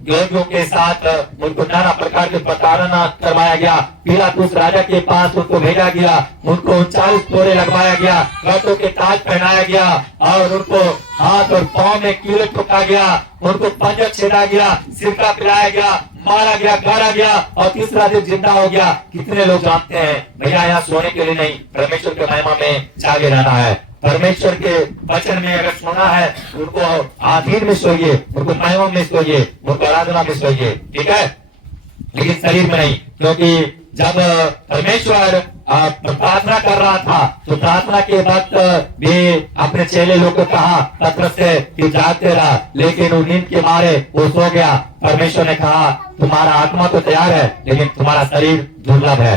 योगियों के साथ उनको नाना प्रकार के प्रताड़ना करवाया गया। पिलातुस राजा के पास उनको भेजा गया, उनको 39 कोड़े लगवाया गया, कांटों के ताज पहनाया गया और उनको हाथ और पांव में कील ठोका गया, उनको पंजा छेदा गया, सिरका पिलाया गया, मारा गया, गाड़ा गया और तीसरा दिन जिंदा हो गया। कितने लोग जानते हैं भैया यहाँ सोने के लिए नहीं, परमेश्वर के महिमा में जागे रहना है। परमेश्वर के वचन में अगर सोना है उनको आधीन में सोइए, उनको महिमा में सोइए, उनको आराधना में सोइए, ठीक है, लेकिन शरीर में नहीं। क्योंकि जब परमेश्वर प्रार्थना कर रहा था तो प्रार्थना के वक्त भी अपने चेले लोग को कहा पत्र से कि जागते रहा, लेकिन वो नींद के मारे वो सो गया। परमेश्वर ने कहा तुम्हारा आत्मा तो तैयार है लेकिन तुम्हारा शरीर दुर्लभ है।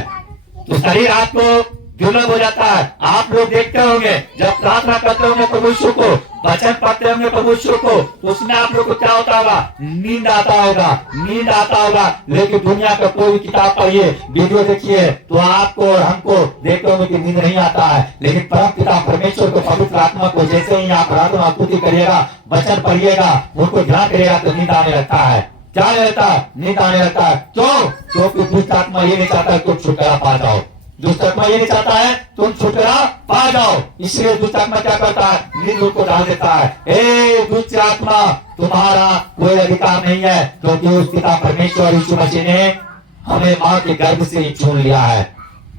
तो शरीर आपको दुर्लभ हो जाता है। आप लोग देखते होंगे जब प्रार्थना करते होंगे प्रभु यीशु को, वचन पढ़ते होंगे प्रभु यीशु को, तो उसमें आप लोग को क्या होता होगा, नींद आता होगा। लेकिन दुनिया का कोई भी किताब पढ़िए, वीडियो देखिए, तो आपको और हमको देखते होंगे कि नींद नहीं आता है। लेकिन परम पिता परमेश्वर को, पवित्र आत्मा को जैसे ही आप प्रार्थना आपूर्ति करिएगा, वचन पढ़िएगा, उनको ध्यान करिएगा तो नींद आने लगता है। क्या रहता है, नींद आने लगता है। क्योंकि दुष्ट आत्मा ये नहीं चाहता तुम छुटकारा पा जाओ, दुष्ट आत्मा ये नहीं चाहता है तुम छुटकारा पा जाओ। इसलिए दुष्ट आत्मा क्या करता है, नींद को डाल देता है। ए दुष्ट आत्मा, तुम्हारा कोई अधिकार नहीं है, क्योंकि उस पिता परमेश्वर यीशु मसीह ने हमें माँ के गर्भ से ही चुन लिया है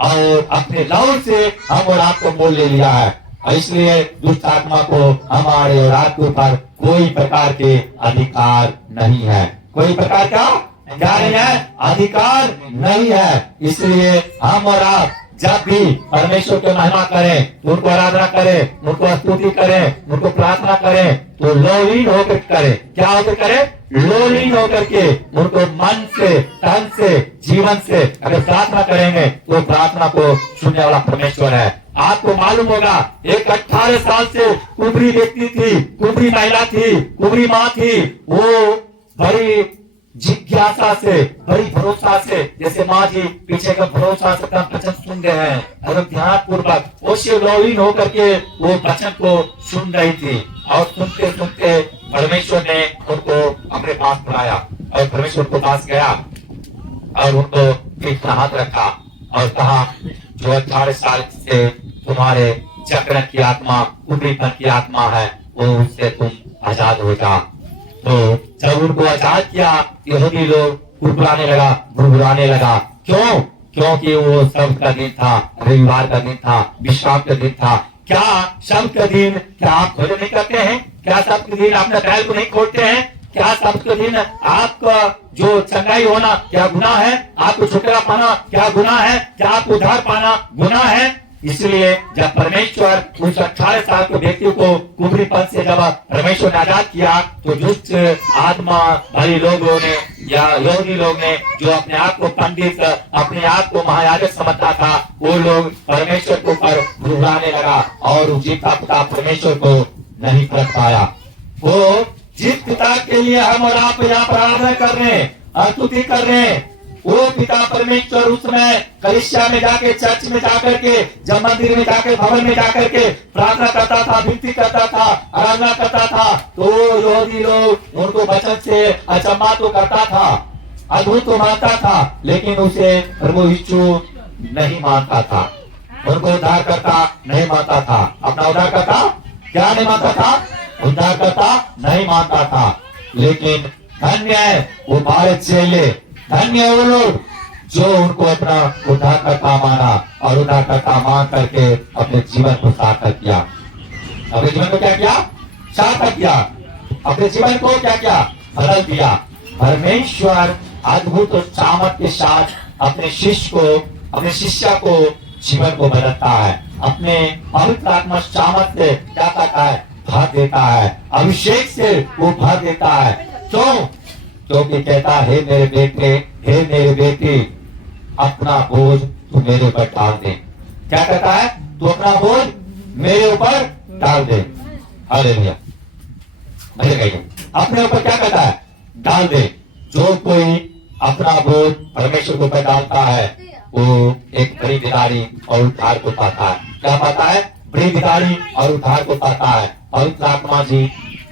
और अपने लहू से हम और आपको मोल ले लिया है। और इसलिए दुष्ट आत्मा को हमारे और आपके ऊपर कोई प्रकार के अधिकार नहीं है, कोई प्रकार का क्या नहीं है, अधिकार नहीं है। इसलिए हम और आप जब भी परमेश्वर की महिमा करें, उनको आराधना करें, उनको स्तुति करें, उनको प्रार्थना करें, तो लोलीन होकर करें। क्या होकर करें, लोलीन होकर के उनको मन से, तन से, जीवन से अगर प्रार्थना करेंगे तो प्रार्थना को सुनने वाला परमेश्वर है। आपको मालूम होगा एक 18 साल से कुबरी व्यक्ति थी, कुबरी महिला थी, कुबरी माँ थी, वो बड़ी जिज्ञासा से, बड़ी भरोसा से, जैसे माँ जी पीछे का भरोसा से अपना वचन सुन रहे हैं और ध्यान पूर्वक उसे लोलीन होकर के वो वचन को सुन रही थी। और सुनते सुनते परमेश्वर ने उनको अपने पास बुलाया और परमेश्वर के पास गया और उनको पीठ पर हाथ रखा और कहा जो 18 साल से तुम्हारे जकड़न की आत्मा, कुबरीपन की आत्मा है, वो उससे तुम आजाद हो जा। तो जब उनको आजाद किया, यहूदी लोग कुरकुराने लगा, भुरभुराने लगा। क्यों? क्योंकि वो शब्द का दिन था, रविवार का दिन था, विश्राम का दिन था। क्या शब्द का दिन, क्या आप भोजन नहीं करते हैं? क्या शब्द के दिन अपने बैल को नहीं खोलते हैं? क्या शब्द के दिन आपका जो चंगाई होना क्या गुनाह है? आपको छुटकारा पाना क्या गुनाह है? क्या आपको उद्धार पाना गुनाह है? इसलिए जब परमेश्वर उस 18 साल के व्यक्ति को कुबरीपन से जब परमेश्वर ने आजाद किया, तो दुष्ट आत्मा वाले लोगों ने या यहूदी लोग ने, जो अपने आप को पंडित, अपने आप को महायाजक समझता था, वो लोग परमेश्वर के ऊपर घुराने लगा और जीता पिता परमेश्वर को नहीं परख पाया। वो जिस पिता के लिए हम और आप यहाँ प्रार्थना कर रहे हैं, स्तुति कर रहे हैं, वो पिता परमेश्वर उस समय कलीसिया में जाके, चर्च में जाकर के, जब मंदिर में जाकर, भवन में जाकर के प्रार्थना करता था, विनती करता था, आराधना करता था, तो यहूदी लोग उनको वचन से अचंभा तो करता था, अद्भुत तो मानता था, लेकिन उसे प्रभु यीशु नहीं मानता था, उनको उद्धार करता नहीं मानता था। अपना उद्धार करता क्या नहीं मानता था? उद्धार करता नहीं मानता था। लेकिन धन्य है वो भारत चेले, धन्य वो लोग जो उनको अपना उद्धारकर्ता माना और उद्धारकर्ता मान करके अपने जीवन को सार्थक किया। अपने जीवन को क्या किया? सार्थक किया। अपने जीवन को क्या किया? बदल दिया। परमेश्वर अद्भुत सामर्थ्य के साथ अपने शिष्य को, अपने शिष्य को जीवन को बदलता है। अपने पवित्र आत्मा सामर्थ्य से क्या करता है? भर देता है। अभिषेक से वो भर देता है। क्यों? क्योंकि कहता है मेरे बेटे, हे मेरे बेटी, अपना बोझ तू मेरे ऊपर डाल दे। क्या कहता है? तू अपना बोझ मेरे ऊपर डाल दे। हालेलुया। भले कहिए अपने ऊपर क्या कहता है, डाल दे। जो कोई अपना बोझ परमेश्वर के ऊपर डालता है वो एक बड़ी बिदारी और उद्धार को पाता है। क्या पाता है? बड़ी बिदारी और उद्धार को पाता है। पवित्र आत्मा जी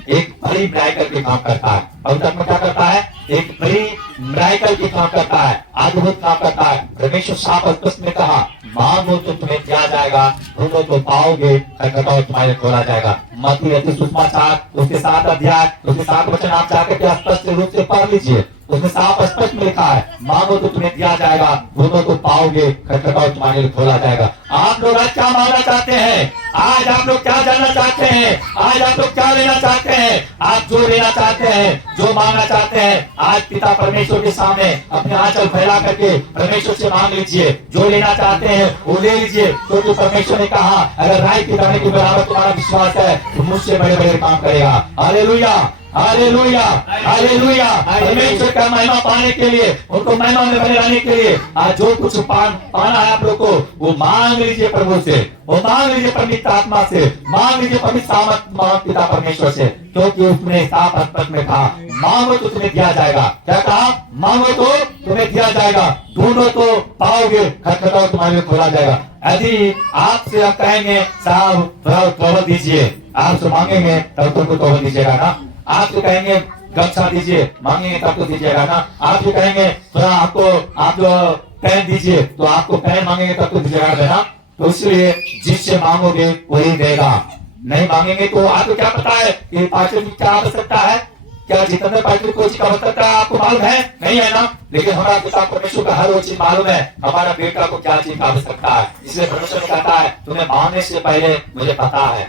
एक बड़ी मिराकल के काम करता है। पवित्र आत्मा क्या करता है? एक बड़ी मिराकल के काम करता है, अद्भुत काम करता है। परमेश्वर साफ और स्पष्ट में कहा, मांगो तो तुम्हें दिया जाएगा, ढूंढो तो पाओगे, खटखटाओ तुम्हारे खोला जाएगा। मत्ती रचित सुसमाचार उसके 7 अध्याय उसके 7 वचन आप जाकर के स्पष्ट रूप से पढ़ लीजिए। उसमें साफ स्पष्ट में लिखा है, मांगो तो तुम्हें दिया जाएगा, ढूंढो तो पाओगे, खटखटाओ तुम्हारे लिए खोला जाएगा। आप लोग आज क्या मांगना चाहते हैं? आज आप लोग क्या जानना चाहते हैं? आज आप लोग क्या लेना चाहते हैं? आप जो लेना चाहते हैं, जो मांगना चाहते हैं, आज पिता परमेश्वर के सामने अपने आंचल फैला करके परमेश्वर से मांग लीजिए। जो लेना चाहते हैं वो ले लीजिए, क्योंकि परमेश्वर ने कहा, अगर राय के दाने के बराबर तुम्हारा विश्वास है तो मुझसे बड़े बड़े काम करेगा। Hallelujah, hallelujah, hallelujah. परमेश्वर का महिमा पाने के लिए, उनको महिमा में बने रहने के लिए आज जो कुछ पाना है आप लोग को, वो मांग लीजिए प्रभु से, वो मांग लीजिए पवित्र आत्मा से, मांग लीजिए पवित्र आत्मा पिता परमेश्वर से, क्योंकि उसने साफ स्पष्ट में कहा, मांगो तो तुम्हें दिया जाएगा। क्या कहा? मांगो तो तुम्हें दिया जाएगा, ढूंढो तो पाओगे, खटखटाओ तुम्हारे लिए खोला जाएगा। यदि आपसे आप कहेंगे साहब थोड़ा तौबा दीजिए, आपसे मांगेंगे तब तुमको तौबा दीजिएगा ना। आपसे कहेंगे गमछा दीजिए, मांगेंगे तब तो दीजिएगा ना। आपसे कहेंगे थोड़ा आपको आप जो पेन दीजिए, तो आपको पेन मांगेंगे तब तो दीजिएगा देना। तो इसलिए जिससे मांगोगे वही देगा, नहीं मांगेंगे तो आपको क्या पता है कि पाचन की क्या आवश्यकता है? क्या जितने पाचन को चीज का आवश्यकता है आपको मालूम है? नहीं है ना। लेकिन हमारा पिता परमेश्वर का हर वो चीज मालूम है, हमारा बेटा को क्या चीज का आवश्यकता है। इसलिए परमेश्वर ने कहता है, तुम्हें मांगने से पहले मुझे पता है,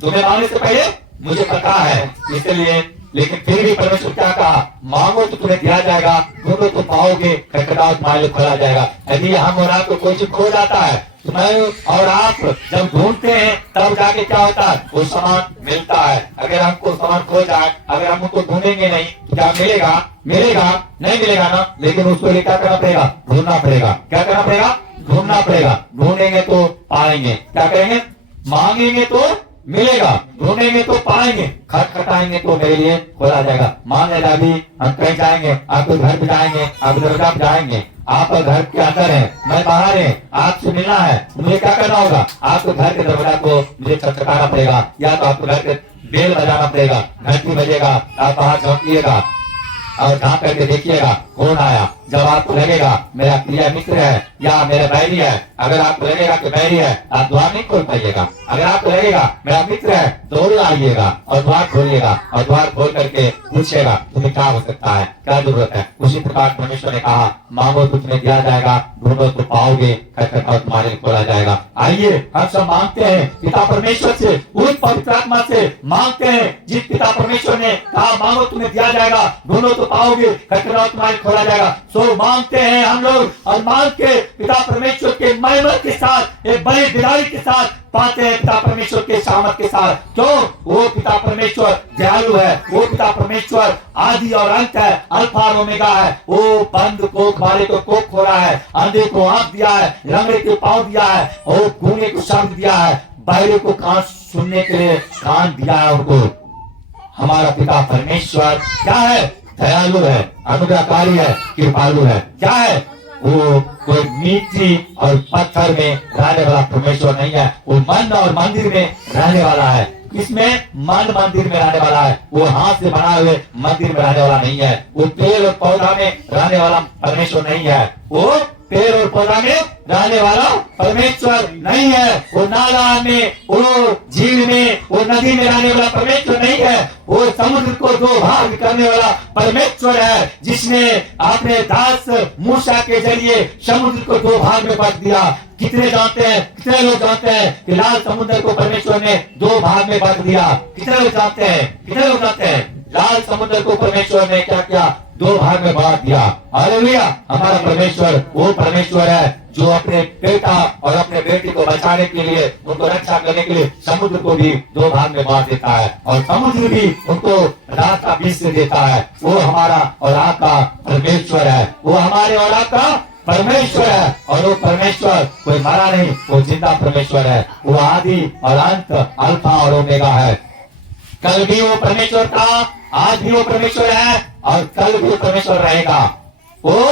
तुम्हें मांगने से पहले मुझे पता है। इसलिए लेकिन फिर भी परमेश्वर क्या कहा? मांगो तो तुम्हें दिया जाएगा, ढूंढो तो पाओगे, खटखटाओ तुम्हारे लिए खोला जाएगा। यदि हम और आपको कोई चीज खो जाता है, तो मैं और आप जब ढूंढते हैं तब जाके क्या होता है? वो सामान मिलता है। अगर हमको सामान खो जाए, अगर हम उसको ढूंढेंगे नहीं तो क्या मिलेगा? मिलेगा नहीं, मिलेगा ना। लेकिन उसको लिए क्या करना पड़ेगा? ढूंढना पड़ेगा। क्या करना पड़ेगा? ढूंढना पड़ेगा। ढूंढेंगे तो पाएंगे। क्या करेंगे? मांगेंगे तो मिलेगा, ढूंढेंगे तो पाएंगे, खटखटाएंगे तो मेरे लिए खोला जाएगा। मान लेना अभी हम कहीं जाएंगे, आपके घर पे जाएंगे, आप दरवाजा पे जाएंगे, आप घर के अंदर है, मैं बाहर है, आपसे मिलना है, मुझे क्या करना होगा? आपके घर के दरवाजा को मुझे खटखटाना पड़ेगा, या तो आपको घर के बेल बजाना पड़ेगा, घंटी बजेगा, आप बाहर झाँकिएगा और झाँक करके देखिएगा कौन आया। जब आपको लगेगा मेरा प्रिय मित्र है या मेरा बैरी है, अगर आपको लगेगा कि बैरी है, आप द्वार नहीं खोल पाइएगा। अगर आपको लगेगा मेरा मित्र है, दौड़ आइएगा और द्वार खोलिएगा और द्वार खोल करके पूछेगा तुम्हें क्या हो सकता है, क्या जरूरत है। उसी प्रकार परमेश्वर ने कहा, मांगो तो तुम्हें दिया जाएगा, ढूंढो तो पाओगे, खटखटाओ तुम्हारे लिए खोला जाएगा। आइए हम सब मांगते हैं पिता परमेश्वर से, उस पवित्र आत्मा से मांगते हैं जिस पिता परमेश्वर ने कहा, मांगो तुम्हें दिया जाएगा, ढूंढो तो पाओगे, खटखटाओ तुम्हारे खोला जाएगा। सो मांगते हैं हम लोग, और मांग के पिता परमेश्वर के महिमा के साथ, एक बड़ी बिदाई के साथ पाते हैं पिता परमेश्वर के सामर्थ के साथ। क्यों? वो पिता परमेश्वर दयालु है, वो पिता परमेश्वर आदि और अंत है, अल्फा और ओमेगा है। वो बंद को वाले को कोख खोला है, अंधे को आंख दिया है, लंगड़े को पांव दिया है, और गूंगे को शब्द दिया है, बहरे को कान सुनने के लिए कान दिया है उनको। हमारा पिता परमेश्वर क्या है? दयालु है, अनुग्रहकारी है, कृपालु है। क्या है? वो कोई मिट्टी और पत्थर में रहने वाला परमेश्वर नहीं है, वो मन और मंदिर में रहने वाला है। इसमें मन मंदिर में रहने वाला है, वो हाथ से बना हुए मंदिर में रहने वाला नहीं है। वो पेड़ और पौधा में रहने वाला परमेश्वर नहीं है, वो पेड़ और पौधा में रहने वाला परमेश्वर नहीं है। वो नाला में, वो झील में, वो नदी में रहने वाला परमेश्वर नहीं है। वो समुद्र को दो भाग करने वाला परमेश्वर है, जिसने अपने दास मूसा के जरिए समुद्र को दो भाग में बांट दिया। कितने जानते हैं, कितने लोग जानते हैं कि लाल समुद्र को परमेश्वर ने दो भाग में बांट दिया? कितने लोग जानते हैं? कितने लोग जानते हैं? लाल समुद्र को परमेश्वर ने क्या किया? दो भाग में बांट दिया। हालेलुया। हमारा परमेश्वर वो परमेश्वर है जो अपने बेटा और अपने बेटी को बचाने के लिए, उनको रक्षा करने के लिए समुद्र को भी दो भाग में बांट देता है, और समुद्र भी उनको रास्ता बीच से देता है। वो हमारा और आपका परमेश्वर है, वो हमारे और आपका परमेश्वर है। और वो परमेश्वर कोई मरा नहीं, वो जिंदा परमेश्वर है, वो आदि और अंत, अल्फा और ओमेगा है। कल भी वो परमेश्वर था, आज भी वो परमेश्वर है और कल भी परमेश्वर रहेगा। वो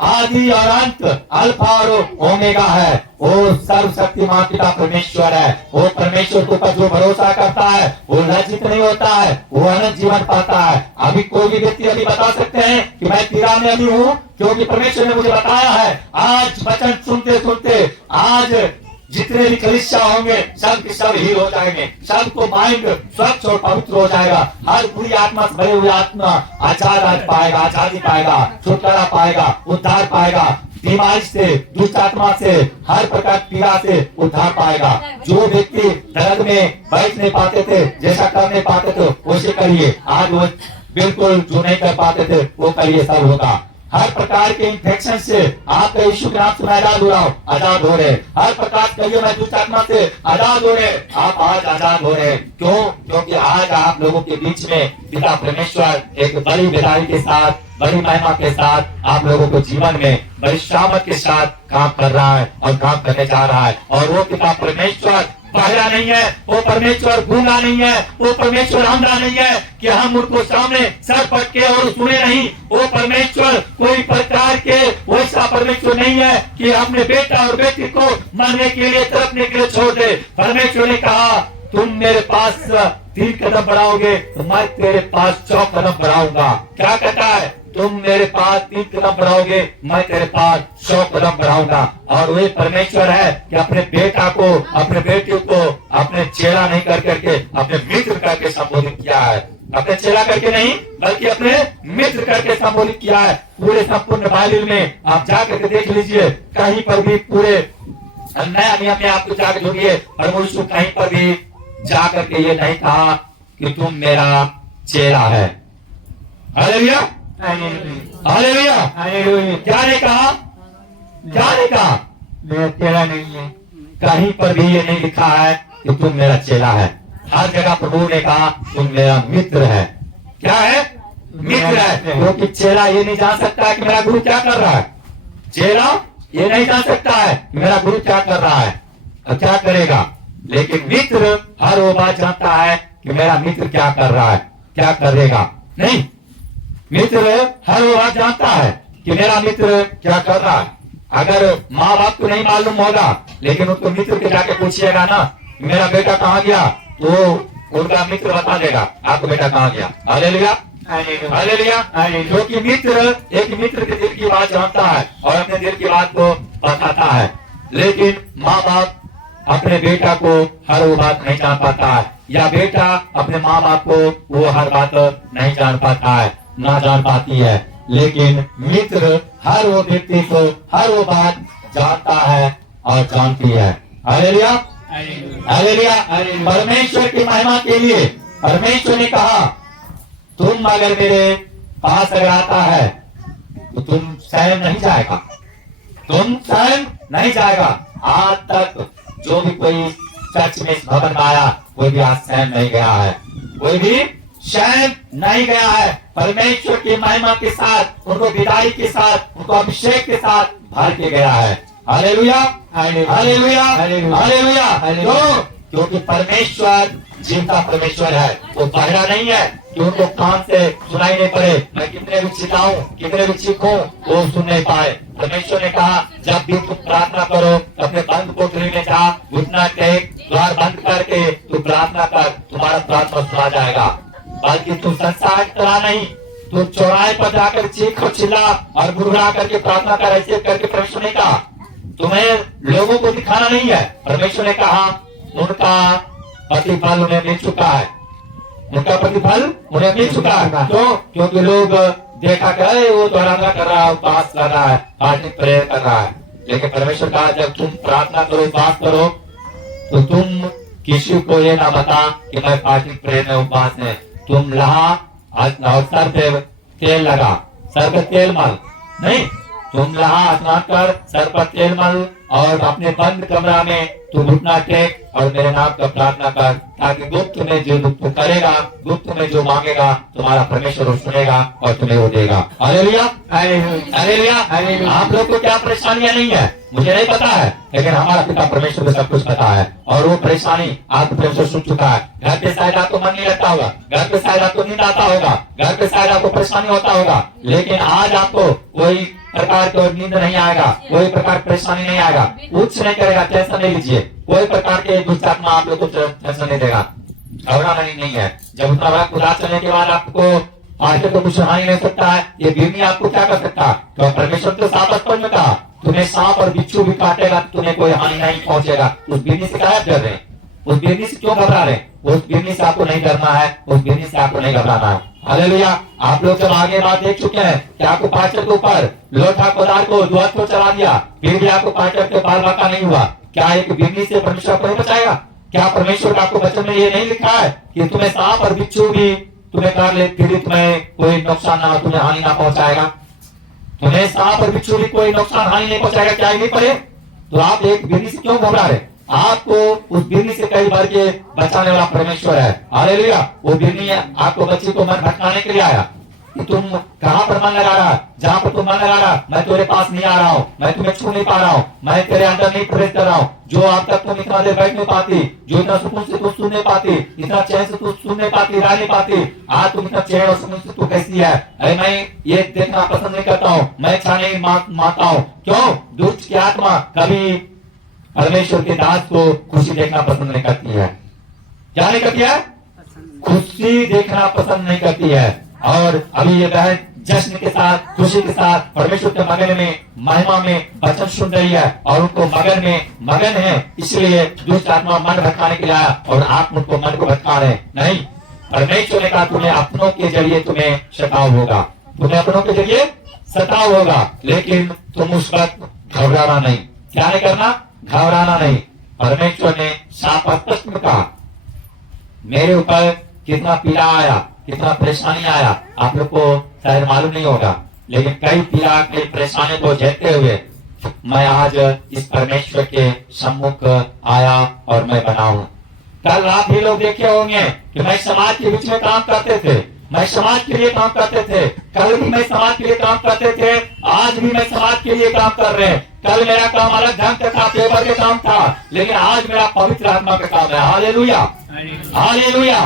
आदि और अंत, अल्फा और ओमेगा है। वो सर्वशक्तिमान पिता परमेश्वर है। वो परमेश्वर के ऊपर जो भरोसा करता है वो लज्जित नहीं होता है, वो अनंत जीवन पाता है। अभी कोई भी व्यक्ति अभी बता सकते हैं कि मैं पीड़ा में अभी हूँ, क्योंकि परमेश्वर ने मुझे बताया है। आज वचन सुनते सुनते आज जितने भी कलीसिया होंगे सब के सब हील हो जाएंगे, सबको माइंड स्वच्छ और पवित्र हो जाएगा। हर बुरी आत्मा से भरे हुए आत्मा आजाद पाएगा, आजादी पाएगा, छुटकारा पाएगा, उद्धार पाएगा। बीमारी से, दुष्ट आत्मा से, हर प्रकार की पीड़ा से उद्धार पाएगा। जो व्यक्ति दर्द में बैठ नहीं पाते थे, जैसा कर नहीं पाते थे, वैसे करिए। आज वो बिल्कुल जो नहीं कर पाते थे वो करिए, सब होगा। हर प्रकार के इन्फेक्शन से आपका यीशु के नाम से मैं आजाद हो रहा हूँ, आजाद हो रहे। हर प्रकार कहिए मैं दुष्ट आत्मा से आजाद हो रहे, आप आज आजाद हो रहे। क्यों? क्योंकि आज आप लोगों के बीच में पिता परमेश्वर एक बड़ी बेदारी के साथ, बड़ी महिमा के साथ आप लोगों को जीवन में बड़ी शामत के साथ काम कर रहा है और काम करने जा रहा है। और वो पिता परमेश्वर बहरा नहीं है, वो परमेश्वर गूंगा नहीं है, वो परमेश्वर अंधा नहीं है कि हम उनको सामने सर पट के और सुने नहीं। वो परमेश्वर कोई प्रकार के वैसा परमेश्वर नहीं है कि अपने बेटा और बेटी को मरने के लिए, तड़पने के लिए छोड़ दे। परमेश्वर ने कहा तुम मेरे पास 3 कदम बढ़ाओगे तो मैं तेरे पास 100 कदम बढ़ाऊंगा। क्या कहता है? तुम मेरे पास 3 कदम बढ़ाओगे, मैं तेरे पास 100 कदम बढ़ाऊंगा। और वे परमेश्वर है कि अपने बेटा को, अपने बेटी को अपने चेला नहीं कर करके अपने मित्र करके संबोधित किया है। अपने चेला करके नहीं बल्कि अपने मित्र करके संबोधित किया है। पूरे संपूर्ण बाइबल में आप जाकर के देख लीजिए, कहीं पर भी पूरे नया नियम में आपको जाकर ढूंढिए, परमेश्वर कहीं पर भी जाकर के ये नहीं कहा कि तुम मेरा चेला है। Hallelujah, hallelujah, hallelujah. क्या नहीं कहा? क्या नहीं कहा? मेरा चेला नहीं है। कहीं पर भी ये नहीं लिखा है कि तुम मेरा चेला है। हर जगह प्रभु ने कहा तुम मेरा मित्र है। क्या है? मित्र है। क्योंकि चेला ये नहीं जान सकता है कि मेरा गुरु क्या कर रहा है। चेला ये नहीं जान सकता है कि मेरा गुरु क्या कर रहा है और क्या करेगा। लेकिन मित्र हर वो बात जानता है कि मेरा मित्र क्या कर रहा है, क्या करेगा। नहीं, मित्र हर वो बात जानता है कि मेरा मित्र क्या कर रहा है। अगर माँ बाप को नहीं मालूम होगा, लेकिन उनको मित्र के जाके पूछिएगा ना मेरा बेटा कहाँ गया, तो उनका मित्र बता देगा आपको बेटा कहाँ गया। Hallelujah, hallelujah. क्योंकि मित्र एक मित्र के दिल की बात जानता है और अपने दिल की बात को बताता है। लेकिन माँ बाप अपने बेटा को हर वो बात नहीं जान पाता है, या बेटा अपने माँ बाप को वो हर बात नहीं जान पाता है, ना जान पाती है। लेकिन मित्र हर वो व्यक्ति को हर वो बात जानता है और जानती है। Hallelujah, hallelujah. परमेश्वर की महिमा के लिए परमेश्वर ने कहा तुम अगर मेरे पास अगर आता है तो तुम स्वयं नहीं जाएगा, तुम स्वयं नहीं जाएगा। आज तक जो भी कोई चर्च में इस भवन में आया कोई भी आज स्वयं नहीं गया है, कोई भी स्वयं नहीं गया है। परमेश्वर की महिमा के साथ, उनको विदाई के साथ, उनको अभिषेक के साथ भर के गया है। Hallelujah, hallelujah, hallelujah. क्यों? क्योंकि परमेश्वर जीवता परमेश्वर है, वो बहरा नहीं है कि उनको कान से सुनाई नहीं पड़े। मैं कितने भी चिल्लाऊं, कितने भी चीखूं, वो सुन नहीं पाए। परमेश्वर ने कहा जब भी तुम प्रार्थना करो अपने बंद कोठरी में जा, घुटना टेक, द्वार बंद करके तू प्रार्थना कर, तुम्हारा प्रार्थना सुना जाएगा। बल्कि तू संसार की तरह नहीं, तू चौराहे पर जाकर चीख और चिल्ला और गुड़गुड़ा करके प्रार्थना कर, ऐसे करके परमेश्वर ने कहा। तुम्हें लोगों को दिखाना नहीं है। परमेश्वर ने कहा उनका प्रतिफल उन्हें मिल चुका है, उनका प्रतिफल उन्हें मिल चुका है। क्यों? क्योंकि लोग देखा करे वो दोहराना कर रहा है, उपवास कर रहा है, फास्टिंग प्रेयर कर रहा है। लेकिन परमेश्वर कहा जब तुम प्रार्थना करो, उपवास करो, तो तुम किसी को ये ना बता कि मैं फास्टिंग प्रेयर में, उपवास में। तुम लहा और सर पे तेल लगा, सर पे तेल मल नहीं, तुम लहा स्नान कर, सर पर तेल मल और अपने बंद कमरा में तू घुटना टेक और मेरे नाम का प्रार्थना कर, ताकि गुप्त में जो तू करेगा, गुप्त में जो मांगेगा तुम्हारा परमेश्वर सुनेगा और तुम्हें वो देगा। Hallelujah, hallelujah. आप लोग को क्या परेशानियां नहीं है? मुझे नहीं पता है, लेकिन हमारा पिता परमेश्वर को सब कुछ पता है। और वो परेशानी आपको परमेश्वर सुन चुका है। घर पे शायद आपको मन नहीं लगता होगा, घर पे शायद आपको नींद आता होगा, घर पे शायद आपको परेशानी होता होगा, लेकिन आज आपको कोई प्रकार की नींद नहीं आएगा, कोई प्रकार की परेशानी नहीं आएगा, कुछ नहीं करेगा, टेंशन नहीं लीजिए। कोई प्रकार के दुष्ट आत्मा आप लोग को टेंशन नहीं देगा, घबराना नहीं है। जब उतना बड़ा खुदा चलने के बाद आपको आगे तो कुछ हानि नहीं सकता है, ये बिरनी आपको क्या कर सकता है? तो परमेश्वर तो साफ स्पष्ट में कहा, तुम्हें सांप और बिच्छू भी काटेगा, तुम्हें कोई हानि नहीं पहुंचेगा। उस बिरनी से क्या डर रहे हैं? उस बिरनी से क्यों घबरा रहे हैं? उस बिरनी से आपको नहीं डरना है, उस बिरनी से आपको नहीं घबराना है। हालेलुया। आप लोग जब आगे बात देख चुके हैं कि आपको पाचर के ऊपर लोटा कोदार को दुआत को चला दिया, फिर भी आपको पाचर के बाल बाका नहीं हुआ। क्या एक बिरनी से परमेश्वर आपको नहीं बचाएगा? क्या परमेश्वर का आपको वचन में ये नहीं लिखा है कि तुम्हें सांप और बिच्छू भी तुम्हें कर ले, फिर तुम्हें कोई नुकसान ना, तुम्हें हानि ना पहुंचाएगा? तुम्हें सांप और बिच्छू भी कोई नुकसान हानि नहीं पहुंचाएगा, क्या नहीं पड़े? तो आप एक बिरनी से क्यों घबरा रहे? आपको उस बिरनी से कई बार के बचाने वाला परमेश्वर है। हालेलुया। वो बिरनी आपको बच्ची को मन भटकाने के लिए आया कि तुम कहां पर मन लगा रहा, जहां पर तुम मन लगा रहा, मैं तेरे पास नहीं आ रहा हूं, मैं तुम्हें छू नहीं पा रहा हूं, मैं तेरे अंदर नहीं प्रवेश कर रहा हूं। जो अब तक तुम इतना देर बैठ नहीं पाती, जो इतना सुकून से तुम सुन नहीं पाती, इतना चैन से तुम सुन नहीं पाती, रह नहीं पाती, आज तुम इतना चैन और सुकून से तू कैसी है? अरे मैं ये देखना पसंद नहीं करता हूँ, मैं अच्छा नहीं मानता हूँ। क्यों? दुष्ट की आत्मा कभी परमेश्वर के दास को खुशी देखना पसंद नहीं करती है। क्या नहीं करती है? खुशी देखना पसंद नहीं करती है। और अभी ये बहन जश्न के साथ, खुशी के साथ परमेश्वर के मगन में, महिमा में वचन सुन रही है और उनको मगन है। इसलिए दुष्ट आत्मा मन भटकाने के लिए आया और आप उनको मन को भटका रहे नहीं। परमेश्वर ने कहा तुम्हें अपनों के जरिए तुम्हें सताव होगा, तुम्हें अपनों के जरिए सताव होगा, लेकिन तुम उस वक्त घबराना नहीं। क्या नहीं करना? घबराना नहीं। परमेश्वर ने साफ स्पष्ट में कहा, मेरे ऊपर कितना पीड़ा आया, कितना परेशानी आया, आप लोग को शायद मालूम नहीं होगा, लेकिन कई पीड़ा, कई परेशानी को झेलते हुए मैं आज इस परमेश्वर के सम्मुख आया और मैं बना हूं। कल आप भी लोग देखे होंगे कि मैं समाज के बीच में काम करते थे, मैं समाज के लिए काम करते थे, कल भी मैं समाज के लिए काम करते थे, आज भी मैं समाज के लिए काम कर रहे हैं। कल मेरा काम अलग ढंग का था, पेपर के काम था, लेकिन आज मेरा पवित्र आत्मा का काम है। Hallelujah, hallelujah,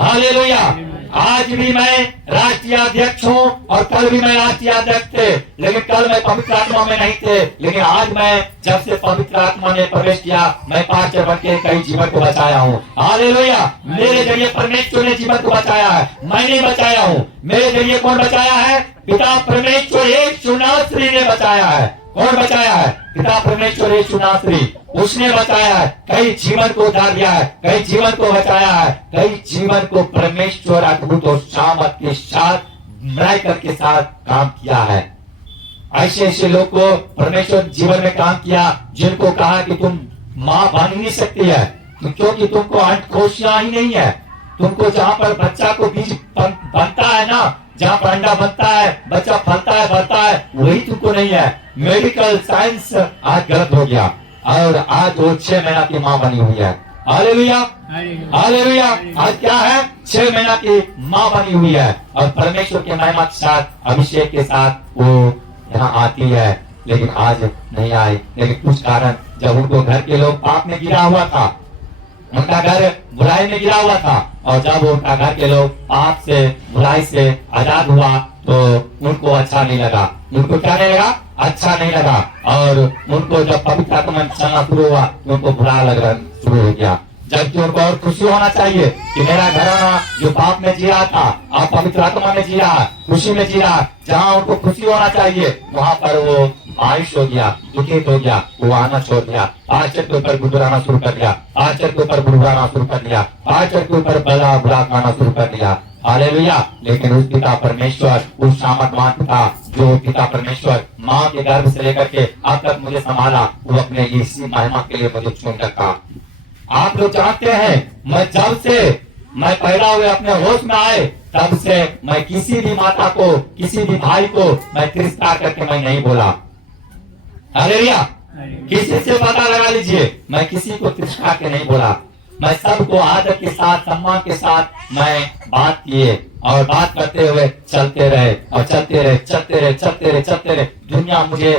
hallelujah. आज भी मैं राष्ट्रीय अध्यक्ष हूँ और कल भी मैं राष्ट्रीय अध्यक्ष थे, लेकिन कल मैं पवित्र आत्मा में नहीं थे, लेकिन आज मैं जब से पवित्र आत्मा ने प्रवेश किया, मैं पास्टर बन के कई जीवन को बचाया हूँ। हालेलुया। मेरे जरिए परमेश्वर ने जीवन को बचाया है, मैं नहीं बचाया हूँ। मेरे जरिए कौन बचाया है? पिता परमेश्वर यीशु नासरी ने बचाया है। कौन बचाया है? पिता परमेश्वर यीशु नासरी, उसने बचाया है। कई जीवन को उधार दिया है, कई जीवन को बचाया है, कई जीवन को परमेश्वर अद्भुत और सामर्थ के साथ, मिराकल के साथ काम किया है। ऐसे ऐसे लोग को परमेश्वर जीवन में काम किया, जिनको कहा कि तुम माँ बन नहीं सकती है, क्योंकि तुमको अंडकोशियां ही नहीं है। तुमको जहाँ पर बच्चा को बीज बनता है ना, जहाँ पर अंडा बनता है, बच्चा फलता है, बढ़ता है, वही तुमको नहीं है। मेडिकल साइंस आज गलत हो गया और आज वो 6 महीना की माँ बनी हुई है। Hallelujah, hallelujah. आज क्या है? 6 महीना की माँ बनी हुई है और परमेश्वर के महिमा के साथ, अभिषेक के साथ वो यहाँ आती है, लेकिन आज नहीं आई। लेकिन कुछ कारण, जब उनको घर के लोग पाप में गिरा हुआ था, उनका घर बुराई में गिरा हुआ था, और जब उनका घर के लोग पाप से, बुराई से आजाद हुआ, तो उनको अच्छा नहीं लगा। उनको क्या नहीं लगा? अच्छा नहीं लगा। और उनको जब पवित्र आत्मा चलना शुरू हुआ, उनको बुरा लगना शुरू हो गया। जबकि उनको और खुशी होना चाहिए कि मेरा घराना जो पाप में जी रहा था, आप पवित्र आत्मा में जी रहा, खुशी में जी रहा। जहाँ उनको खुशी होना चाहिए, वहाँ पर वो आयुष हो गया, दुखित हो गया, वो आना छोड़ दिया, आचर के ऊपर गुड़गुड़ाना शुरू कर दिया, आचर के ऊपर गुड़गुड़ाना शुरू कर दिया, आचर के ऊपर बड़ा बुरा खाना शुरू कर दिया। हालेलुया। लेकिन उस पिता परमेश्वर, उस सामर्थवान पिता, जो पिता परमेश्वर माँ के गर्भ से लेकर के अब तक मुझे संभाला, वो अपने इसी महिमा के लिए मुझे चुन रखा। आप लोग जानते हैं, मैं जब से मैं पैदा हुए, अपने होश में आए, तब से मैं किसी भी माता को, किसी भी भाई को मैं तिरस्कार करके मैं नहीं बोला। हालेलुया। किसी से पता लगा लीजिए, मैं किसी को तिरस्कार के नहीं बोला। मैं सबको आदर के साथ, सम्मान के साथ मैं बात किए और बात करते हुए चलते रहे और चलते रहे, चलते रहे, चलते रहे, चलते रहे। दुनिया मुझे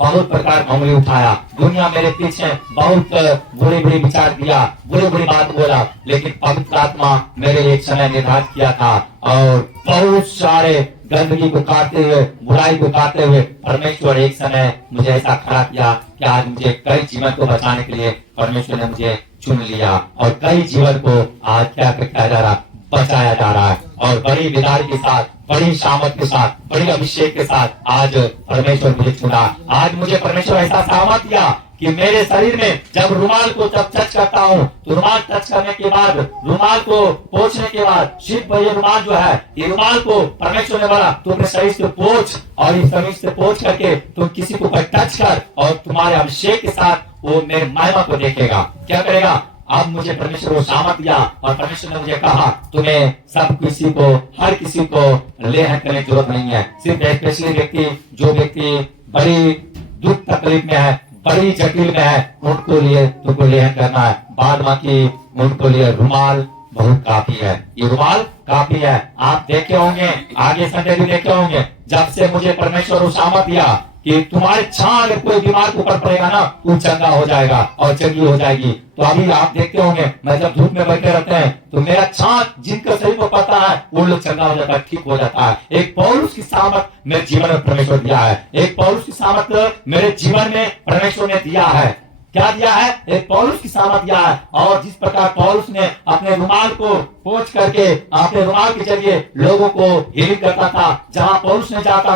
बहुत प्रकार का उंगली उठाया, दुनिया मेरे पीछे बहुत बुरे बुरे विचार दिया, बुरे बुरे बात बोला, लेकिन पवित्र आत्मा मेरे लिए एक समय निर्धारित किया था और बहुत सारे गंदगी को काटते हुए, बुराई को काटते हुए परमेश्वर एक समय मुझे ऐसा खड़ा किया कि आज मुझे कई जीवन को बचाने के लिए परमेश्वर ने मुझे चुन लिया और कई जीवन को आज क्या किया जा रहा, बचाया जा रहा है। और बड़ी विदाई के साथ, बड़ी सामर्थ के साथ, बड़ी अभिषेक के साथ आज परमेश्वर मुझे चुना। आज मुझे परमेश्वर ऐसा सामर्थ दिया कि मेरे शरीर में जब रुमाल को जब टच करता हूँ तो रुमाल टच करने के बाद, रुमाल को पोंछने के बाद, सिर्फ ये रुमाल जो है, ये रुमाल को परमेश्वर ने बोला तुम अपने शरीर से पोंछ, और इस शरीर से पोंछ करके तुम किसी को टच कर और तुम्हारे अभिषेक के साथ वो मेरे महिमा को देखेगा। क्या करेगा? अब मुझे परमेश्वर को सामर्थ दिया और परमेश्वर ने मुझे कहा तुम्हें सब किसी को, हर किसी को लेहन करने की जरूरत नहीं है। सिर्फ स्पेशली व्यक्ति, जो व्यक्ति बड़ी दुख तकलीफ में है, बड़ी जटिल में है, उनको लिए तुमको लेहन करना है। बाद बाकी उनको लिए रुमाल बहुत काफी है। ये रुमाल काफी है। आप देखे होंगे, आगे संडे भी देखे होंगे, जब से मुझे परमेश्वर को सामर्थ दिया कि तुम्हारे छां अगर कोई बीमार के ऊपर पड़ेगा ना, वो चंगा हो जाएगा और चंगी हो जाएगी। तो अभी आप देखते होंगे, मैं जब धूप में बैठे रहते हैं तो मेरा छां जिनका शरीर को पता है वो लोग चंगा हो जाता है, ठीक हो जाता है। एक पौलुस की सामर्थ मेरे जीवन में परमेश्वर दिया है। एक पौलुस की सामर्थ मेरे जीवन में परमेश्वर ने दिया है। क्या दिया है? एक पौलुस की सामर्थ दिया है। और जिस प्रकार पौलुस ने अपने रुमाल को पोंछ करके अपने रुमाल के जरिए लोगों को हीलिंग करता था, जहां पौलुस ने जाता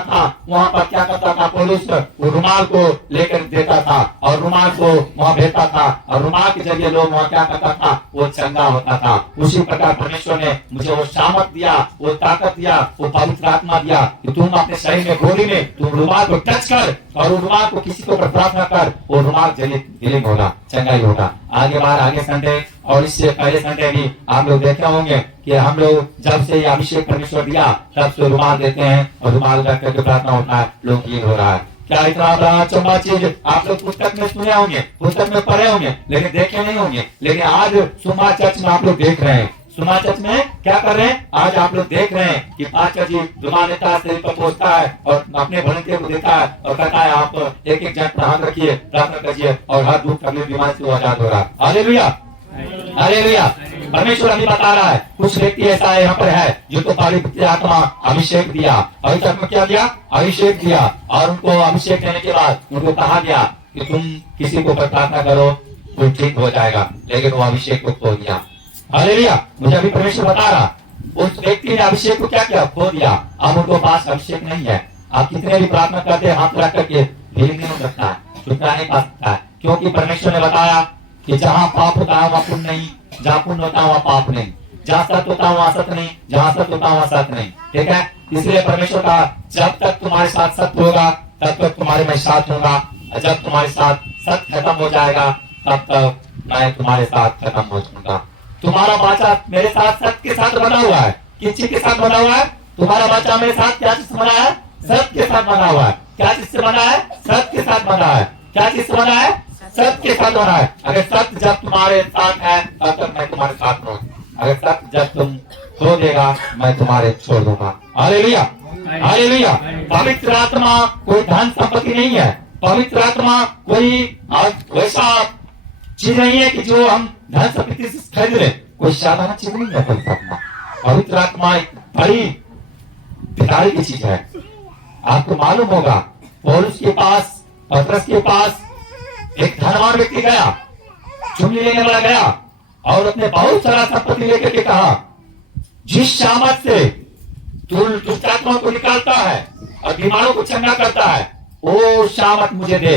था वहां पर क्या करता था? पौलुस वो रुमाल को लेकर देता था और रुमाल को वहां भेजता था और रुमाल के जरिए लोग वहां क्या करता था? वो चंगा होता था। उसी प्रकार परमेश्वर ने मुझे वो सामर्थ दिया, वो ताकत दिया, वो पवित्र आत्मा दिया कि तुम अपने शरीर में, गोली में तुम रुमाल को टच कर और वो रुमाल को किसी के ऊपर प्रार्थना कर, वो रुमाल जरिए हीलिंग होगा, चंगाई होगा। आगे बार, आगे संडे और इससे पहले संडे भी आप लोग देखे होंगे कि हम लोग जब से ये अभिषेक परमेश्वर दिया तब से रुमाल देते हैं और रुमाल रख करके प्रार्थना होता है, लोग हील हो रहा है। क्या इतना बड़ा चौबा चीज आप लोग पुस्तक में सुने होंगे, पुस्तक में पढ़े होंगे, लेकिन देखे नहीं होंगे। लेकिन आज सुमा चर्च में आप लोग देख रहे हैं। सुमा चर्च में क्या कर रहे हैं? आज आप लोग देख रहे हैं कि पास्टर जी रुमाल लेता है, शरीर पर पोंछता है और अपने वॉलंटियर को देता है और कहता है आप एक एक जन पर हाथ रखिए, प्रार्थना कीजिए और हर दुख तकलीफ बीमारी से वो आजाद हो रहा है। Hallelujah, hallelujah. परमेश्वर अभी बता रहा है, कुछ व्यक्ति ऐसा यहाँ पर है जिनको पवित्र आत्मा अभिषेक दिया। पवित्र आत्मा क्या दिया? अभिषेक दिया। और उनको अभिषेक देने के बाद उनको कहा गया कि तुम किसी को प्रार्थना करो तो ठीक हो जाएगा, लेकिन वो अभिषेक को खो दिया। हालेलुया। मुझे अभी परमेश्वर बता रहा, उस व्यक्ति ने अभिषेक को क्या किया? खो दिया। अब उनको पास अभिषेक नहीं है। आप कितने भी प्रार्थना करते हैं, हाथ रख करके हीलिंग नहीं हो सकता है, छुटकारा नहीं पा सकता है, क्योंकि परमेश्वर ने बताया कि जहाँ पाप होता है वहाँ पुण्य नहीं, जहाँ पुण्य होता है वहाँ पाप नहीं, जहाँ सत्य होता है वहाँ सत्य नहीं, जहाँ सत्य होता है वहाँ सत्य नहीं। ठीक है? इसलिए परमेश्वर का जब तक तुम्हारे साथ सत्य होगा तब तक तुम्हारे मैं साथ होगा, जब तुम्हारे साथ सत्य खत्म हो जाएगा तब तक मैं तुम्हारे साथ खत्म हो जाऊंगा। तुम्हारा वाचा मेरे साथ सत्य के साथ बना हुआ है। किस चीज के साथ बना हुआ है? तुम्हारा वाचा मेरे साथ क्या चीज से बना है? सत्य के साथ बना हुआ है। क्या चीज से बना है? सत्य के साथ बना है। क्या चीज से बना है? सत्य के साथ बना है। अगर सत्य जब तुम्हारे साथ है तब तक मैं तुम्हारे साथ हूँ, अगर सत्य जब तुम खो देगा मैं तुम्हारे छोड़ दूंगा। Hallelujah, hallelujah. पवित्र आत्मा कोई धन संपत्ति नहीं है। पवित्र आत्मा कोई वैसा चीज नहीं है कि जो हम धन संपत्ति से खरीद ले, कोई साधारण चीज नहीं है। पवित्र आत्मा, पवित्र आत्मा एक बड़ी पिटारी की चीज है। आपको मालूम होगा, पौलुस के पास, पतरस के पास एक धनवान व्यक्ति गया, चुंगी लेने वाला गया और अपने बहुत सारा संपत्ति लेकर के कहा, जिस सामर्थ से तू दुष्ट आत्मा को निकालता है और बीमारों को चंगा करता है, वो सामर्थ मुझे दे।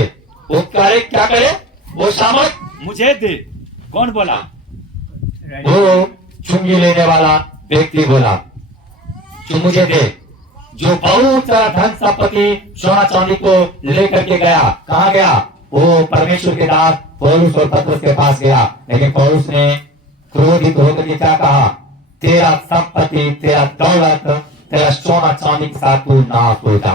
वो करे, क्या करे? वो सामर्थ मुझे दे। कौन बोला? वो चुंगी लेने वाला व्यक्ति बोला, जो मुझे दे, जो बहुत सारा धन संपत्ति सोना चांदी को लेकर के गया। कहाँ गया? वो परमेश्वर के दास पौलुस और पतरस के पास गया। लेकिन पौलुस ने क्रोधित होकर के क्या कहा? तेरा संपत्ति, तेरा दौलत, तेरा सोना चांदी के साथ तू नाश हो जा।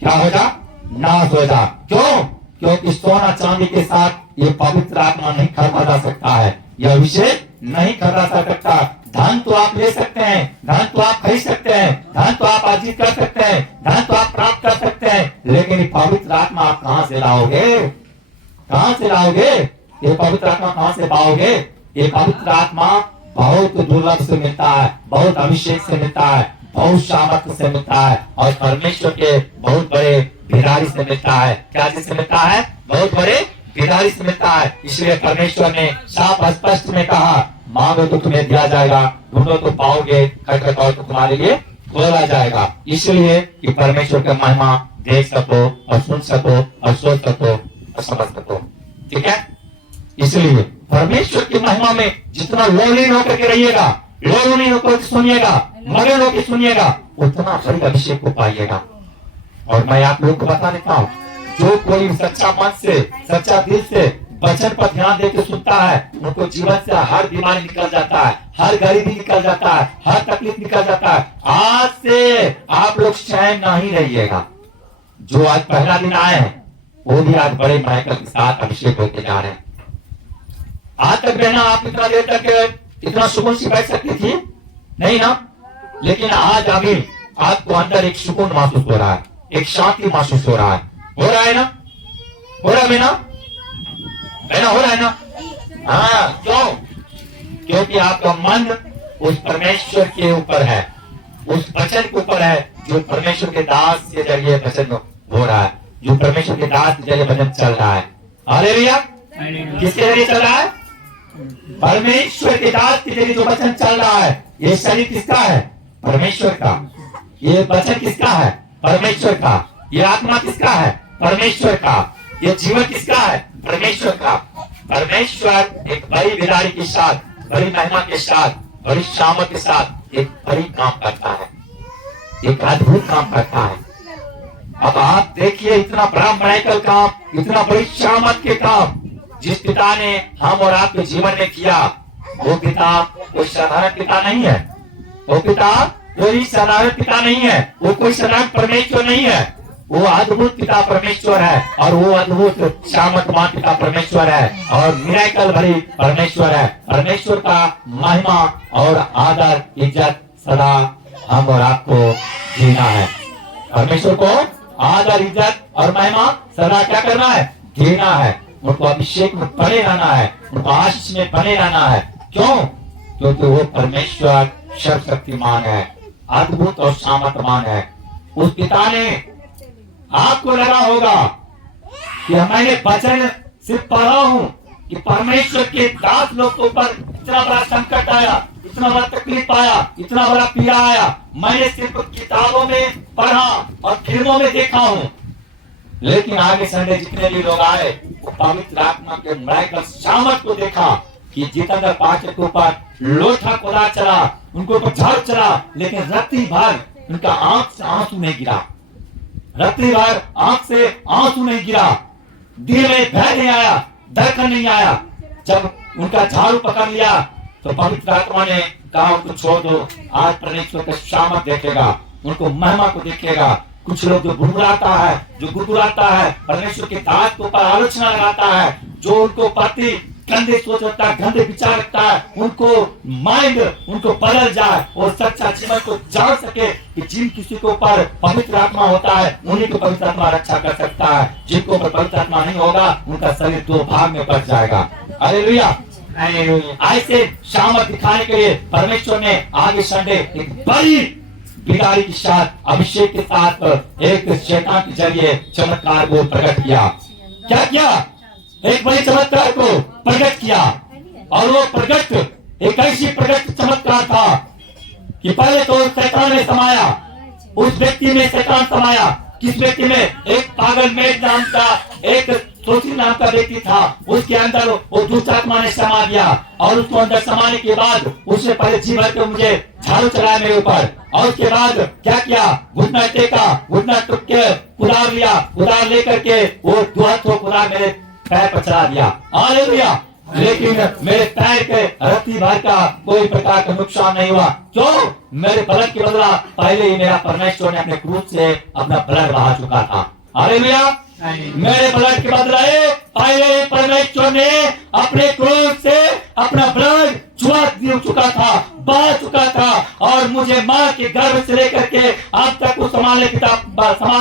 क्या हो जा? नाश हो जा। क्यों? क्योंकि सोना चांदी के साथ ये पवित्र आत्मा नहीं खरीदा जा सकता है, यह विषय नहीं खरीदा जा सकता। धन तो आप ले सकते हैं, धन तो आप खरीद सकते हैं, धन तो आप अर्जित कर सकते हैं, धन तो आप प्राप्त कर सकते हैं, लेकिन पवित्र आत्मा आप कहां से लाओगे? कहां से लाओगे? ये पवित्र आत्मा कहां से पाओगे? ये पवित्र आत्मा बहुत दुर्लभ से मिलता है, बहुत अभिषेक से मिलता है, बहुत सामर्थ्य से मिलता है, और परमेश्वर के बहुत बड़े भिखारी से मिलता है। क्या जिससे मिलता है? बहुत बड़े भिखारी से मिलता है। इसलिए परमेश्वर ने साफ स्पष्ट में कहा, मांगो तो तुम्हें दिया जाएगा, ढूंढो तो पाओगे, खटखटाओ तो तुम्हारे लिए खोला जाएगा। इसलिए कि परमेश्वर का महिमा देख सको और सुन सको और सोच सको और समझ सको। ठीक है? इसलिए परमेश्वर की महिमा में जितना लोलीन होकर के रहिएगा, लोलीन होकर सुनिएगा, मगन होकर सुनिएगा, उतना बड़ी अभिषेक को पाइएगा। और मैं आप लोग को बता देता हूँ, जो कोई सच्चा मन से, सच्चा दिल से वचन पर ध्यान देकर सुनता है, उनको जीवन से हर बीमारी निकल जाता है, हर गरीबी निकल जाता है, हर तकलीफ निकल जाता है। आज से आप लोग चैन नहीं रहिएगा। जो आज पहला दिन आए हैं, वो भी आज बड़े महत्व के साथ अभिषेक होते जा रहे हैं। आज तक बहना आप इतना देर तक इतना सुकून से बैठ सकती थी नहीं ना, लेकिन आज अभी आपको अंदर एक सुकून महसूस हो रहा है, एक शांति महसूस हो रहा है। हो रहा है ना? हो रहा है ना? बहना हो रहा है ना? हाँ, क्यों? क्योंकि आपका मन उस परमेश्वर के ऊपर है, उस वचन के ऊपर है, जो परमेश्वर के दास के जरिए वचन हो रहा है, जो परमेश्वर के दास के जरिए वचन चल रहा है। हालेलुया! किसके जरिए चल रहा है? परमेश्वर के दास के जरिए जो वचन चल रहा है। ये शरीर किसका है? परमेश्वर का। ये वचन किसका है? परमेश्वर का। ये आत्मा किसका है? परमेश्वर का। ये जीवन किसका है? परमेश्वर का। परमेश्वर एक बड़ी बिदारी के साथ, बड़ी महिमा के साथ, बड़ी शामत के साथ एक बड़ी काम करता है, एक अद्भुत काम करता है। अब आप देखिए, इतना बड़ा मैकल काम, इतना बड़ी शामत के काम जिस पिता ने हम और आपके जीवन में किया, वो पिता कोई साधारण पिता नहीं है। वो पिता कोई साधारण पिता नहीं है, वो कोई साधारण परमेश्वर नहीं है। वो अद्भुत पिता परमेश्वर है, और वो अद्भुत सामर्थ्यवान पिता परमेश्वर है, और मिरेकल भरी परमेश्वर है। परमेश्वर का महिमा और आदर, इज्जत सदा हम और आपको जीना है। परमेश्वर को आदर, इज्जत और महिमा सदा क्या करना है? जीना है। उनको अभिषेक में बने रहना है, उनको आशीष में बने रहना है। क्यों? क्योंकि वो परमेश्वर सर्वशक्तिमान है, अद्भुत और सामर्थ्यवान है। उस पिता ने, आपको लगा होगा कि मैंने वचन सिर्फ पढ़ा हूं कि परमेश्वर के दास लोग के ऊपर इतना बड़ा संकट आया, इतना बड़ा तकलीफ आया, इतना बड़ा पीड़ा आया, मैंने सिर्फ किताबों में पढ़ा और फिल्मों में देखा हूं। लेकिन आगे संडे जितने भी लोग आए, वो पवित्र आत्मा के मैकल सामर्थ को देखा कि जितेंद्र पाठक के ऊपर लोथा खुदा चला, उनको ऊपर झाड़ चला, लेकिन रात्रि भर उनका आंख से आंसू नहीं गिरा, रात्रि भर आंख से आंसू नहीं गिरा, दिल में भय नहीं आया, धड़कन नहीं आया। जब उनका झाड़ू पकड़ लिया तो पवित्र आत्मा ने कहा, उनको छोड़ दो, आज परमेश्वर का सामर्थ देखेगा, उनको महिमा को देखेगा। कुछ लोग जो गुड़गुड़ाता है, जो गुड़गुड़ाता है, परमेश्वर के दास के ऊपर आलोचना लगाता है, जो उनको प्रति गंदे सोच रखता है, गंदे विचार रखता है, उनको माइंड उनको बदल जाए और सच्चा जीवन को जान सके कि जिन किसी के ऊपर पवित्र आत्मा होता है, उन्हीं को पवित्र आत्मा रक्षा कर सकता है। जिनको ऊपर पवित्र आत्मा नहीं होगा, उनका शरीर दो भाग में बच जाएगा। हालेलुया! ऐसे सामर्थ दिखाने के लिए परमेश्वर ने आगे संडे एक बड़ी बिगाड़ी के साथ, अभिषेक के साथ एक शैतान के जरिए चमत्कार को प्रकट किया। क्या किया? एक बड़े चमत्कार को प्रकट किया, और वो प्रकट एक ऐसी प्रकट चमत्कार था कि पहले तो शैतान ने समाया, उस व्यक्ति में शैतान समाया। किस व्यक्ति में? एक पागल मेड नाम का, एक सोची नाम का व्यक्ति था, उसके अंदर वो दुष्ट आत्मा ने समा दिया, और उसको अंदर समाने के बाद उसने पहले जी भर के मुझे झाड़ू चलाया मेरे ऊपर, और उसके बाद क्या किया? घुटना टेका, घुटना टूट के कुदार लिया, कुदार लेकर के वो दो हाथों कुदार मेरे पैर पर चला दिया। हालेलुया! लेकिन मेरे पैर के रत्ती भर का कोई प्रकार का नुकसान नहीं हुआ। क्यों? मेरे ब्लड के बदला पहले ही मेरा परमेश्वर ने अपने क्रूस से अपना ब्लड बहा चुका था। हालेलुया! मेरे ब्लड के बदले पहले ही परमेश्वर ने अपने क्रूस से अपना ब्लड जुआ चुका था, बह चुका था, और मुझे माँ के गर्भ से लेकर के अब तक उस संभालने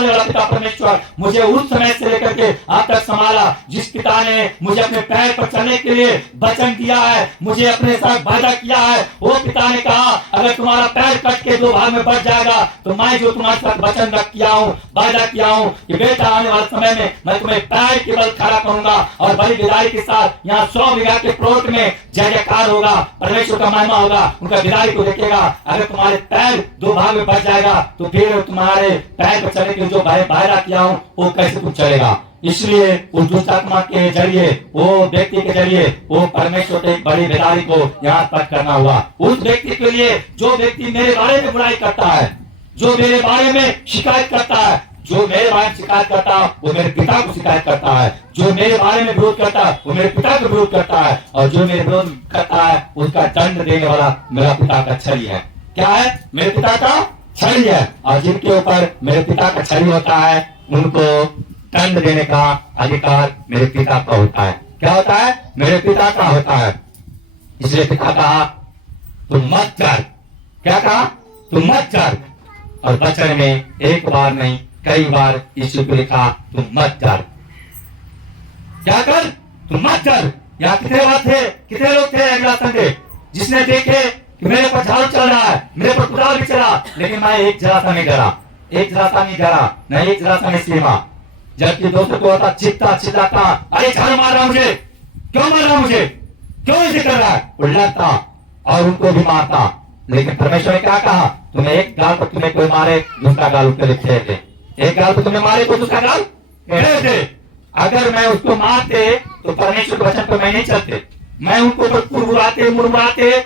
वाला पिता परमेश्वर मुझे उस समय से लेकर के अब तक संभाला। जिस पिता ने मुझे अपने पैर पर चलने के लिए वचन दिया है, मुझे अपने साथ वादा किया है, वो पिता ने कहा अगर तुम्हारा पैर कट के 2 भाग में बढ़ जाएगा तो मैं जो तुम्हारे साथ वचन किया हूँ, वादा किया हूँ कि बेटा आने वाले समय में मैं तुम्हें पैर के बल खड़ा करूंगा और बड़ी बिदारी के साथ यहाँ 100 बीघा के प्लॉट में जय जयकार होगा, परमेश्वर का महिमा होगा, उनका बिदारी को देखेगा। अगर तुम्हारे पैर 2 भाग में बढ़ जाएगा तो फिर तुम्हारे पैर पर चलने के लिए जो वायदा किया हूँ वो कैसे तुम चलेगा। इसलिए उस दुष्ट आत्मा के जरिए, वो व्यक्ति के जरिए वो परमेश्वर के बड़ी बेदारी को यहाँ तक करना हुआ। उस व्यक्ति के लिए जो व्यक्ति मेरे बारे में बुराई करता है, जो मेरे बारे में शिकायत करता है, जो मेरे बारे में शिकायत करता है वो मेरे पिता को शिकायत करता है, जो मेरे बारे में विरोध करता है वो मेरे पिता को विरोध करता है, और जो मेरे विरोध करता है उसका दंड देने वाला मेरा पिता का छड़ी है। क्या है? मेरे पिता का छड़ी है। और जिनके ऊपर मेरे पिता का छड़ी होता है उनको दंड देने का अधिकार मेरे पिता का होता है। क्या होता है? मेरे पिता का होता है। इसलिए पिता कहा तुम मत कर। क्या कहा? तुम मत कर। और वचन में एक बार नहीं कई बार यीशु को लिखा तुम मत कर। क्या कर? तुम मत कर। यहाँ कितने बात थे, कितने लोग थे अगला संडे जिसने देखे कि मेरे पर झाड़ू चल रहा है, मेरे पर कुदाल भी चला, लेकिन मैं एक जरा सा नहीं डरा, एक जरा सा नहीं डरा, नहीं एक जरा सा नहीं सीमा। जबकि दोस्तों को होता चिल्लाता अरे झाड़ू मार रहा मुझे, क्यों मार रहा मुझे, क्यों ऐसे कर रहा है, उल्लाता और उनको भी मारता। लेकिन परमेश्वर ने क्या कहा? तुम्हें एक गाल पर तुम्हें कोई मारे दूसरा गाल उसके लिए फेर दे, एक गाल पर तुम्हें मारे तो दूसरा गाल फेर दे। अगर मैं उसको मारते तो परमेश्वर के वचन पर मैं नहीं चलते, मैं उनको मुड़मुड़ाते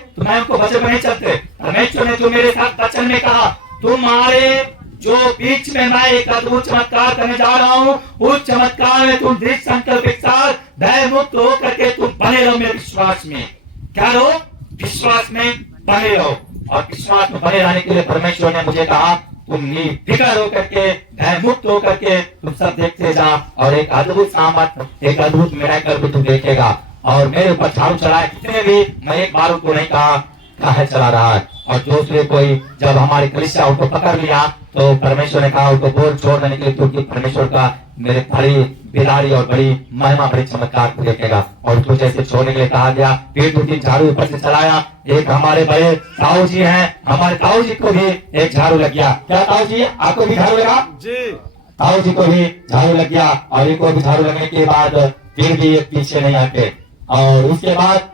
तो मैं उनको वचन पर नहीं चलते। परमेश्वर ने जो मेरे साथ वचन में कहा तुम्हारे जो बीच में मैं एक अद्भुत चमत्कार करने जा रहा हूँ, उस चमत्कार में तुम दृढ़ संकल्प के साथ भय मुक्त होकर के तुम बने रहो मेरे विश्वास में। क्या रहो? विश्वास में बने रहो। और विश्वास में बने रहने के लिए परमेश्वर ने मुझे कहा तुम निर्फिक्र होकर के, भय मुक्त होकर के तुम सब देखते जा, और एक अद्भुत सामर्थ, एक अद्भुत मिराकल भी तुम देखेगा। और मेरे ऊपर झाड़ू चलाए कितने भी, मैं एक बार उनको नहीं कहा चला रहा है। और दूसरे कोई जब हमारी कलीसिया उनको पकड़ लिया तो परमेश्वर ने कहा उनको बोल छोड़ देने के लिए, क्योंकि परमेश्वर का मेरे बड़ी बिदारी और बड़ी महिमा, बड़ी चमत्कार को देखेगा। और उसको जैसे छोड़ने के लिए कहा गया, फिर 2-3 झाड़ू ऊपर से चलाया। एक हमारे बड़े ताऊ जी हैं, हमारे ताऊ जी को भी एक झाड़ू लग गया। क्या ताऊ जी आपको भी झाड़ू लगा? जी, ताऊ जी को भी झाड़ू लग गया। और इनको भी झाड़ू लगने के बाद फिर भी पीछे नहीं आते, और उसके बाद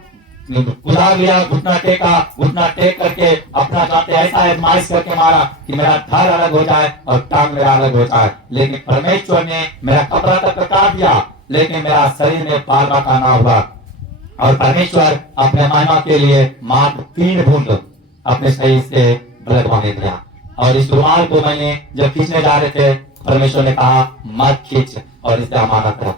कुदाल लिया, घुटना टेक करके अपना चाहते ऐसा आजमाइश करके मारा कि मेरा धड़ अलग हो जाए और टांग मेरा अलग हो जाए। लेकिन परमेश्वर ने मेरा कपड़ा तक काट दिया, लेकिन मेरा शरीर में पालना का ना हुआ। और परमेश्वर अपने महिमा के लिए मात्र 3 बूंद अपने शरीर से ब्लड बने दिया। और इस रुमाल को मैंने जब खींचने जा रहे थे, परमेश्वर ने कहा मत खींच और इसे अमानत रख,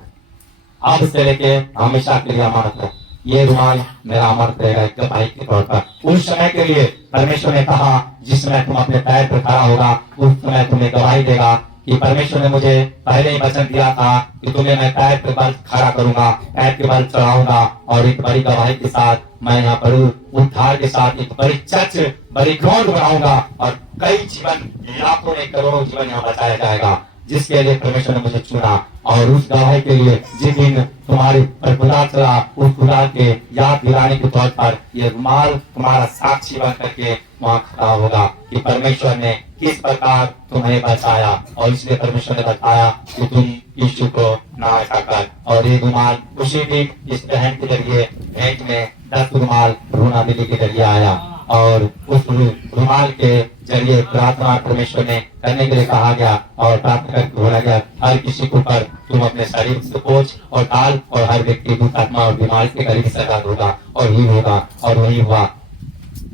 अब से लेके हमेशा के लिए अमानत रख। ये रुमाल मेरा अमर रहेगा एक गवाही के तौर पर। उस समय के लिए परमेश्वर ने कहा जिस समय तुम अपने पैर पर खड़ा होगा उस समय तुम्हें गवाही देगा कि परमेश्वर ने मुझे पहले ही वचन दिया था कि तुम्हें मैं पैर के बल खड़ा करूंगा, पैर के बल चढ़ाऊंगा। और एक बड़ी गवाही के साथ मैं यहाँ पर उद्धार के साथ एक बड़ी चर्च, बड़ी ग्राउंड बनाऊंगा, और कई जीवन, लाखों में करोड़ों जीवन यहाँ बचाया जाएगा, जिसके लिए परमेश्वर ने मुझे चुना। और उस गवाही के लिए जिस दिन तुम्हारे पर खुदा चला, उस खुदा के याद दिलाने के तौर पर ये रुमाल तुम्हारा साक्षी बन करके वहाँ खड़ा होगा कि परमेश्वर ने किस प्रकार तुम्हें बचाया। और इसलिए परमेश्वर ने बताया कि तुम यीशु को ना ऐसा कर। और ये रुमाल खुशी भी इस बहन के जरिए भेंट में 10 रुमाल रूना दीदी के जरिए आया, और उस रुमाल के जरिए प्रार्थना परमेश्वर ने करने के लिए कहा गया। और प्रार्थना करके बोला गया हर किसी के ऊपर तुम अपने शरीर से पोंछ और डाल, और हर व्यक्ति दुख आत्मा और बीमारी के करीब सजा होगा, और ही होगा। और वही हुआ।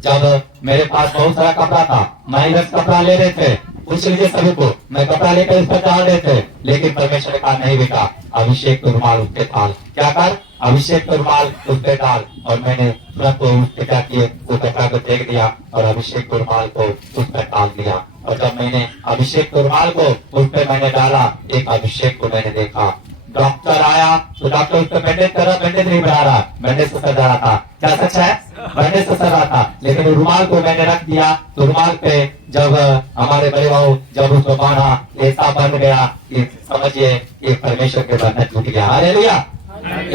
जब मेरे पास बहुत सारा कपड़ा था, मैं 10 कपड़ा ले रहे थे, पूछ लीजिए सभी को, मैं कपड़ा लेकर इस पर डाल रहे थे, लेकिन परमेश्वर ने कहा नहीं बेटा, अभिषेक का रुमाल उस पे डाल। क्या कर? अभिषेक का रुमाल उस पे डाल। और मैंने तुरंत उस पे क्या किए, वो कपड़ा को फेंक दिया और अभिषेक के रुमाल को उस पर डाल दिया। और जब मैंने अभिषेक के रुमाल को उस पे मैंने डाला, एक अभिषेक को मैंने देखा, डॉक्टर आया तो डॉक्टर उस पर बैंडेज कर रहा, बैंडेज नहीं बना रहा, बैंडेज से सर रहा था। क्या सच है? बैंडेज से सर रहा था, लेकिन रुमाल को मैंने रख दिया तो रुमाल पे जब हमारे बड़े भाऊ जब उसको बांधा ऐसा बन गया कि समझिए कि परमेश्वर के बंधन टूट गया। हालेलुया।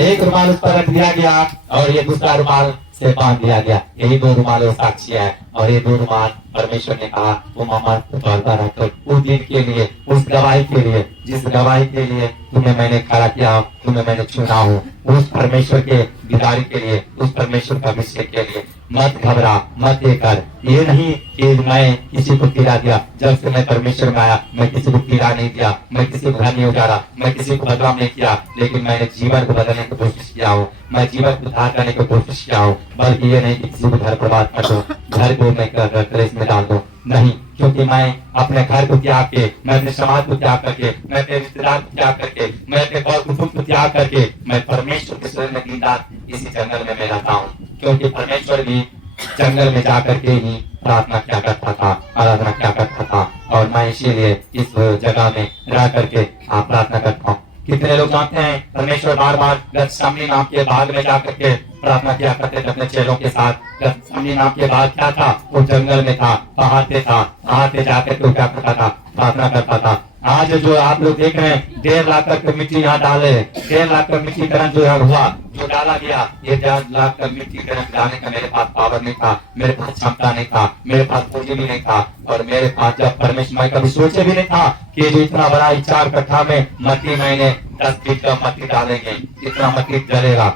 एक रुमाल उस पर रख दिया गया और ये दूसरा रुमाल से बांध दिया गया। यही दो रुमाल साक्षी है और ये दो रुमाल परमेश्वर ने कहा तुम अमर तौर पर रखो उस दिन के लिए, उस गवाही के लिए, जिस गवाही के लिए तुम्हें मैंने खड़ा किया, तुम्हें मैंने चुना हूँ, उस परमेश्वर के दीदारी के लिए, उस परमेश्वर का अभिषेक के लिए। मत घबरा, मत ये कर, ये नहीं कि मैं किसी को तीरा दिया। जब से मैं परमेश्वर में आया मैं किसी को तीरा नहीं दिया, मैं किसी को घर नहीं उजाड़ा, मैं किसी को बदनाम नहीं किया, लेकिन मैंने जीवन को बदलने की कोशिश किया हूँ, मैं जीवन को उद्धार करने की कोशिश किया हूँ। बल्कि ये नहीं कि किसी को घर बर्बाद कर दो, घर को मैं क्लेश में डाल दो, नहीं। क्योंकि मैं अपने घर को त्याग के, मैं अपने समाज को त्याग करके, मैं अपने रिश्तेदार को त्याग करके, मैं अपने और कुटुंब को त्याग करके मैं परमेश्वर के शरण में दिन रात इसी जंगल में मैं रहता हूँ। क्योंकि परमेश्वर भी जंगल में जाकर के ही प्रार्थना क्या करता था, आराधना क्या करता था, और मैं इसीलिए इस जगह में रह करके आप प्रार्थना करता हूँ। कितने लोग जानते हैं परमेश्वर बार बार गतसमनी नाम के बाग में जाकर के प्रार्थना किया करते थे अपने चेलों के साथ। गतसमनी नाम के बाग क्या था? वो जंगल में था, पहाड़ पे था, पहाड़ पे जाकर के क्या करता था? प्रार्थना करता था। आज जो आप लोग देख रहे हैं 1.5 लाख का मिट्टी यहाँ डाले, 1.5 लाख का मिट्टी करण जो यहाँ हुआ, जो डाला गया, ये 1.5 लाख का मिट्टी करण डालने का मेरे पास पावर नहीं था, मेरे पास क्षमता नहीं था, मेरे पास पूंजी भी नहीं था, और मेरे पास जब परमेश्वर, मैं कभी सोचे भी नहीं था कि जो इतना बड़ा 4 कट्ठा में मट्टी मैंने 10 फीट का मट्टी डालेंगे, इतना मट्टी जलेगा,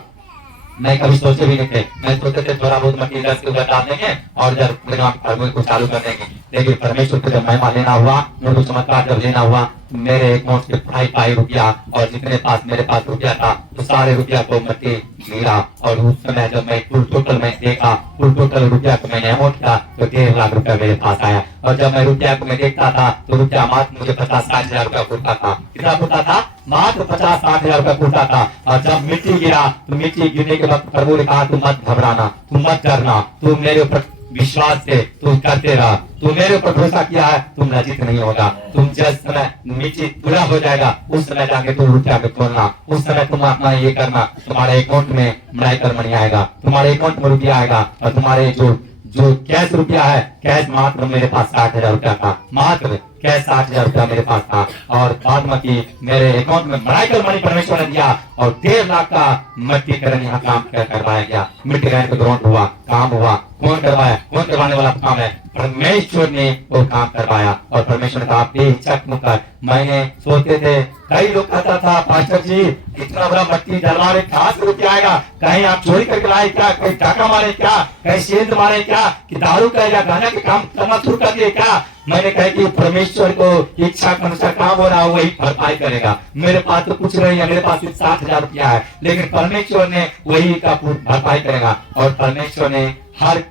मैं कभी सोचे भी नहीं थे। मैं सोचे थे थोड़ा बहुत मट्टी इधर से उधर डाल देंगे और इधर को चालू कर देंगे। लेकिन परमेश्वर को जब महिमा लेना हुआ, मेरे चमत्कार जब लेना हुआ, मेरे अकाउंट से पाई रुपया, और जितने पास मेरे पास रुपया था तो सारे रुपया को मट्टी गिरा। और उस समय जब मैं फुल टोटल मैं देखा, फुल टोटल रुपया को मैंने अमाउंट किया तो 1.5 लाख रुपया मेरे पास आया। और जब मैं रुपया को मैं देखता था तो रुपया मात्र मुझे 50-60 हजार रुपया फूटता था। कितना फूटता था? मात्र 50-60 हजार रुपया फूटता था। और जब मिट्टी गिरा तो मिट्टी गिरने के वक्त प्रभु ने कहा तुम मत घबराना, तुम मत डरना, तुम मेरे ऊपर विश्वास से तुम करते रहा, तुम मेरे ऊपर भरोसा किया है, तुम लज्जित नहीं होगा। तुम जिस समय मिट्टी पूरा हो जाएगा उस समय जाके तुम रुपया में खोलना, उस समय तुम अपना ये करना, तुम्हारे अकाउंट में मलाइकर मनी आएगा, तुम्हारे अकाउंट में रुपया आएगा। और तुम्हारे जो कैश रुपया है, कैश मात्र मेरे पास 60 हजार रुपया था, मात्र कैश 60 हजार रुपया मेरे पास था। और बाद में की मेरे अकाउंट में मलाइकर मनी परमेश्वर ने दिया और 1.5 लाख का मट्टीकरण यहाँ काम करवाया गया। मिट्टीकरण का ग्राउंड हुआ, काम हुआ। कौन करवाया? कौन करवाने वाला काम है? परमेश्वर ने वो काम करवाया। और परमेश्वर ने कहा बेहिचक मुकर। मैंने सोचते थे, कई लोग कहता था पास्टर जी इतना बड़ा मट्टी डलवा रहे, कहाँ से रुपया आएगा? कहीं आप चोरी करके लाए क्या? कहीं टाका मारे क्या? कहीं सेंध मारे क्या? कि दारू का या गाना के काम करना शुरू कर दिए क्या? मैंने कहा कि परमेश्वर को इच्छा के अनुसार काम हो रहा है वही भरपाई करेगा। मेरे पास तो कुछ नहीं है, मेरे पास सिर्फ 60 हजार रुपया है, लेकिन परमेश्वर ने वही का भरपाई करेगा। और परमेश्वर ने हर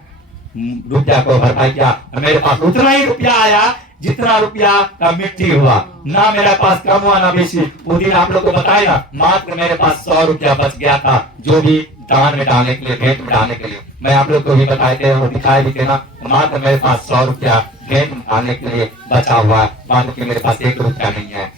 रुपया को भरपाई किया। मेरे पास उतना ही रुपया आया जितना रुपया का मिट्टी हुआ, ना मेरे पास कम हुआ ना बेसी। उस दिन आप लोग को बताया ना, मात्र मेरे पास 100 रुपया बच गया था, जो भी दान में डालने के लिए, भेंट में डालने के लिए। मैं आप लोग को भी बताए थे और दिखाए भी थे ना, मात्र मेरे पास 100 रुपया भेंट में डालने के लिए बचा हुआ है, बाकी मेरे पास 1 रुपया नहीं है,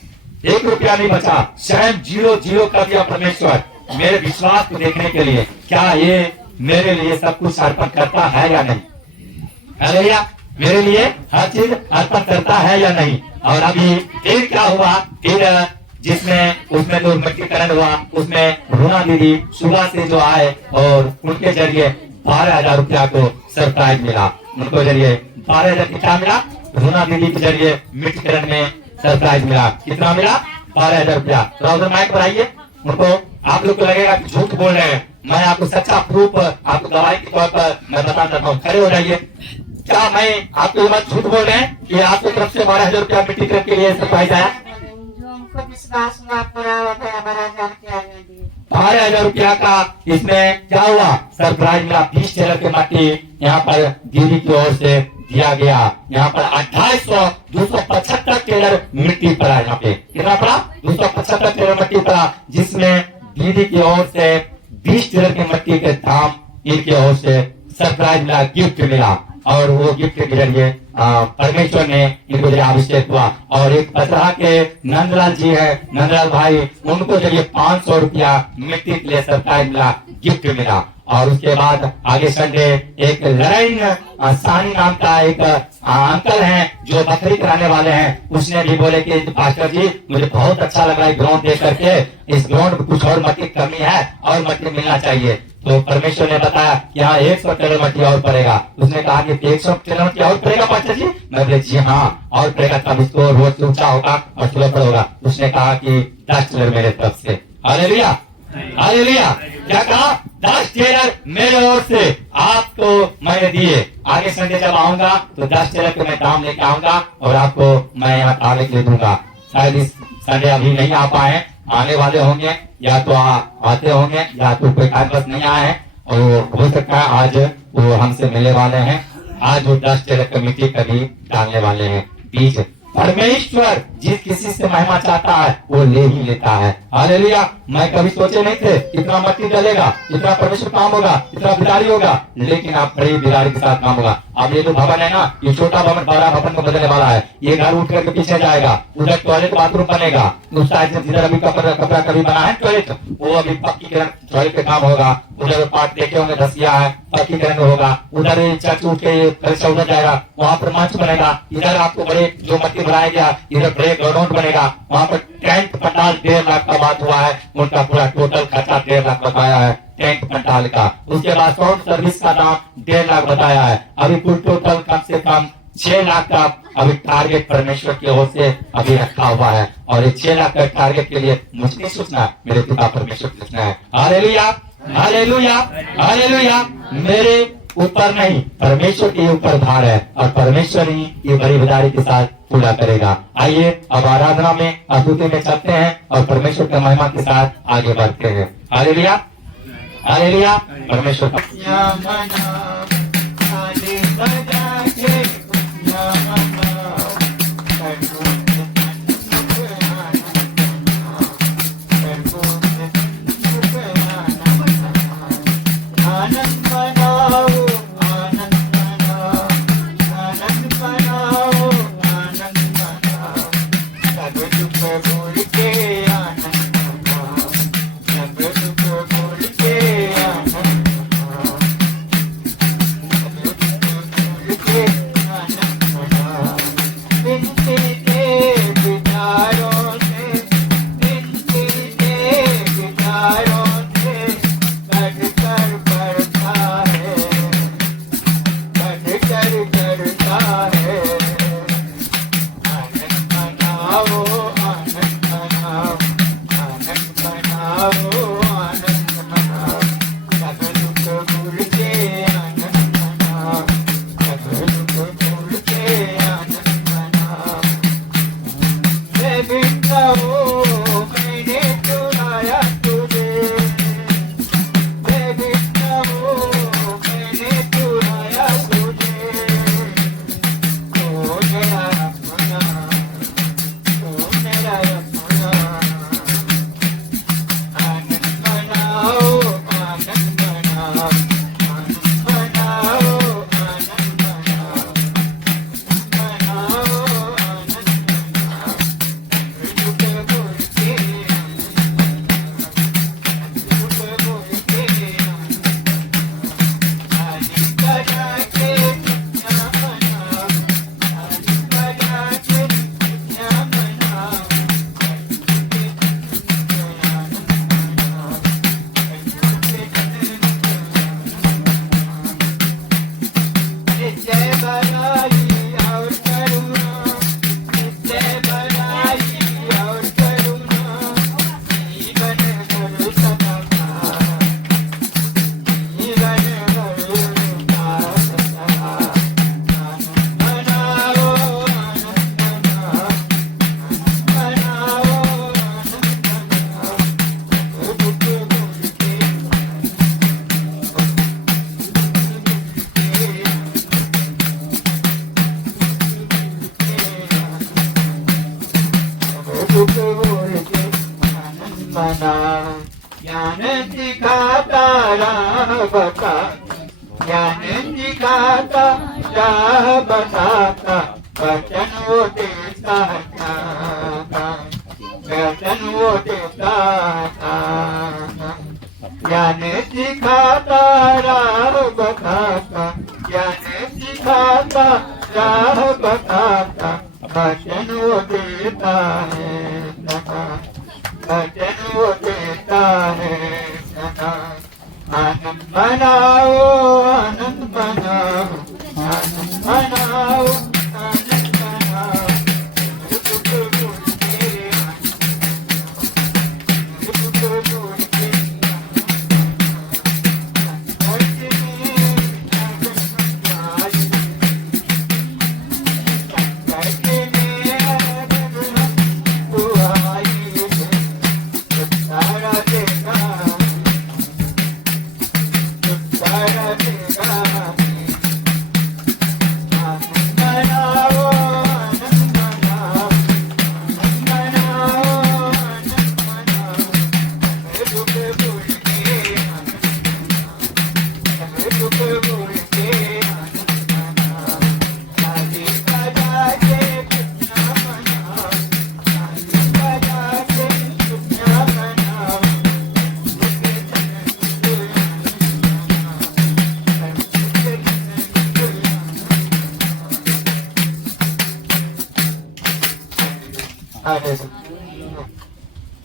1 रुपया नहीं बचा। स्वयं 0 कर दिया परमेश्वर मेरे विश्वास को देखने के लिए। क्या ये मेरे लिए सब कुछ अर्पण करता है या नहीं? हालेलुया। मेरे लिए हर चीज अर्पण करता है या नहीं? और अभी फिर क्या हुआ? फिर जिसमें उसमें जो मट्टीकरण हुआ उसमें रूना दीदी सुबह से जो आए और उनके जरिए 12,000 रुपया को सरप्राइज मिला। उनको जरिए 12,000 क्या मिला? रूना दीदी के जरिए मिट्टीकरण में सरप्राइज मिला। कितना मिला? 12,000 रुपया। तो उधर माइक पर आइए। उनको आप लोग को लगेगा कि झूठ बोल रहे हैं, मैं आपको सच्चा प्रूफ आपको गवाही के तौर पर मैं बता देता हूँ। खड़े हो जाइए। क्या मैं आपको ये बात झूठ बोल रहे हैं कि आपकी तरफ से 12,000 रुपया मिट्टीकरण के लिए सरप्राइज आया? विश्वास हुआ पूरा हो गया, 12,000 रुपया का इसमें क्या हुआ? सरप्राइज मिला। 20 टेलर के मट्टी यहाँ पर दीदी की ओर से दिया गया। यहाँ पर 275 टेलर मिट्टी पड़ा। यहाँ पे कितना पड़ा? 275 टेलर मिट्टी पड़ा, जिसमें दीदी की ओर से 20 टेलर की मिट्टी के दाम इनकी ओर से सरप्राइज मिला, गिफ्ट मिला। और वो गिफ्ट के जरिए परमेश्वर ने इनको जरिए अभिषेक हुआ। और एक पतरा के नंदलाल जी है, नंदलाल भाई, उनको जरिए 500 रुपया मिट्टी के लिए सरकार मिला, गिफ्ट मिला। और उसके बाद आगे संडे एक लड़ाइन सानी नाम का एक अंकल हैं जो बकरी कराने वाले हैं, उसने भी बोले कि पास्टर जी मुझे बहुत अच्छा लग रहा है ग्राउंड देख करके, इस ग्राउंड में कुछ और मट्टी की कमी है और मट्टी मिलना चाहिए। तो परमेश्वर ने बताया कि यहाँ 100 टेलर मट्टी और पड़ेगा। उसने कहा कि 100 टेलर मट्टी और पड़ेगा पास्टर जी? मैं बोले जी हाँ और पड़ेगा, तब इसको रोज से ऊंचा होगा और सुलभ होगा। उसने कहा कि 10 टेलर मेरे तरफ से। Hallelujah, hallelujah. क्या कहा? 10 टेलर मेरे ओर से आपको मैं दिए। आगे संडे जब आऊंगा तो 10 टेलर के मैं दाम लेके आऊंगा और आपको मैं यहाँ ताले के लिए दूंगा। शायद इस संडे अभी नहीं आ पाए, आने वाले होंगे, या तो आते होंगे या तो कोई बस नहीं आए हैं, और हो सकता है आज वो हमसे मिलने वाले हैं। आज वो 10 टेलर कमेटी कभी डालने वाले हैं बीज। परमेश्वर जिस किसी से महिमा चाहता है वो ले ही लेता है। हालेलुया। मैं कभी सोचे नहीं थे इतना मट्टी डलेगा, इतना परमेश्वर काम होगा, इतना बिदारी होगा, लेकिन आप बड़ी बिदारी के साथ काम होगा। अब ये जो भवन है ना, ये छोटा भवन बड़ा भवन को बदलने वाला है। ये घर उठ करके पीछे जाएगा, उधर टॉयलेट बाथरूम बनेगा, उस साइड से जिधर अभी कपड़ा कभी बना है टॉयलेट, वो अभी पक्कीकरण टॉयलेट पे काम होगा। उधर पार्ट देखे होंगे धसिया है, पक्कीकरण होगा। उधर चर्च उठ के उधर जाएगा, वहाँ पर मंच बनेगा। इधर आपको बड़े जो मट्टी बनाया गया, इधर बड़े ग्राउंड बनेगा। वहाँ पर टेंट पंडाल 1.5 लाख का बात हुआ है, उनका पूरा टोटल खर्चा 1.5 लाख बताया है टेंट पंडाल का। उसके बाद साउंड सर्विस का दाम 1.5 लाख बताया है। अभी कुल टोटल कम से कम 6 लाख का अभी टारगेट परमेश्वर की ओर से अभी रखा हुआ है। और ये 6 लाख का टारगेट के लिए मुझे नहीं सोचना, मेरे पिता परमेश्वर को सोचना है। Hallelujah, hallelujah, hallelujah. मेरे ऊपर नहीं, परमेश्वर के ऊपर भार है और परमेश्वर ही ये बड़ी बिदारी के साथ पूरा करेगा। आइए अब आराधना में स्तुति में चलते हैं और परमेश्वर के महिमा के साथ आगे बढ़ते हैं। Hallelujah, hallelujah. परमेश्वर का ज्ञान दिखाता राह बता, ज्ञान दिखाता राह बताता, वचन वो देता था, वचन वो देता था। ज्ञान सिखाता राह बताता, ज्ञान सिखाता राह बताता, वचन वो देता है सदा, वचन वो देता है सदा। आनंद मनाओ, आनंद मनाओ, आनंद मनाओ, आनंद मनाओ। दुख भूल के, दुख भूल के,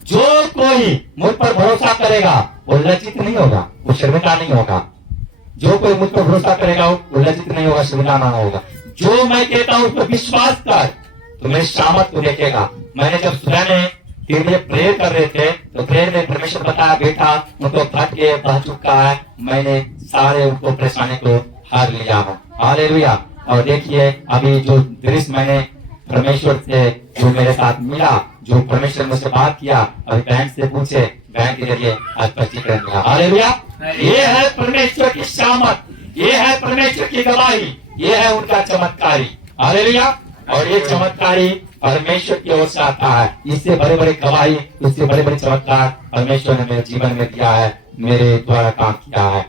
जो कोई मुझ पर भरोसा करेगा वो लज्जित नहीं होगा, वो शर्मिंदा नहीं होगा। जो कोई मुझ पर भरोसा करेगा वो लज्जित नहीं होगा, शर्मिंदा नहीं होगा। जो मैं कहता हूं उस पर विश्वास कर तो मेरी शामत को देखेगा। मैंने जब सुबह में तेरे लिए प्रेयर कर रहे थे तो प्रेयर में परमेश्वर बताया बेटा उनको फट के बह चुका है, मैंने सारे उनको परेशानी को हार लिया हूँ। हालेलुया। और देखिए अभी जो दृश्य मैंने परमेश्वर से जो मेरे साथ मिला, जो परमेश्वर मुझसे बात किया, और बहन से पूछे, बहन के जरिए आज स्पष्टीकरण मिला। हालेलुया। ये है परमेश्वर की शामत, ये है परमेश्वर की गवाही, ये है उनका चमत्कारी। हालेलुया। और ये चमत्कारी परमेश्वर की ओर से आता है। इससे बड़े बड़े गवाही, इससे बड़े बड़े चमत्कार परमेश्वर ने मेरे जीवन में दिया है, मेरे द्वारा काम किया है।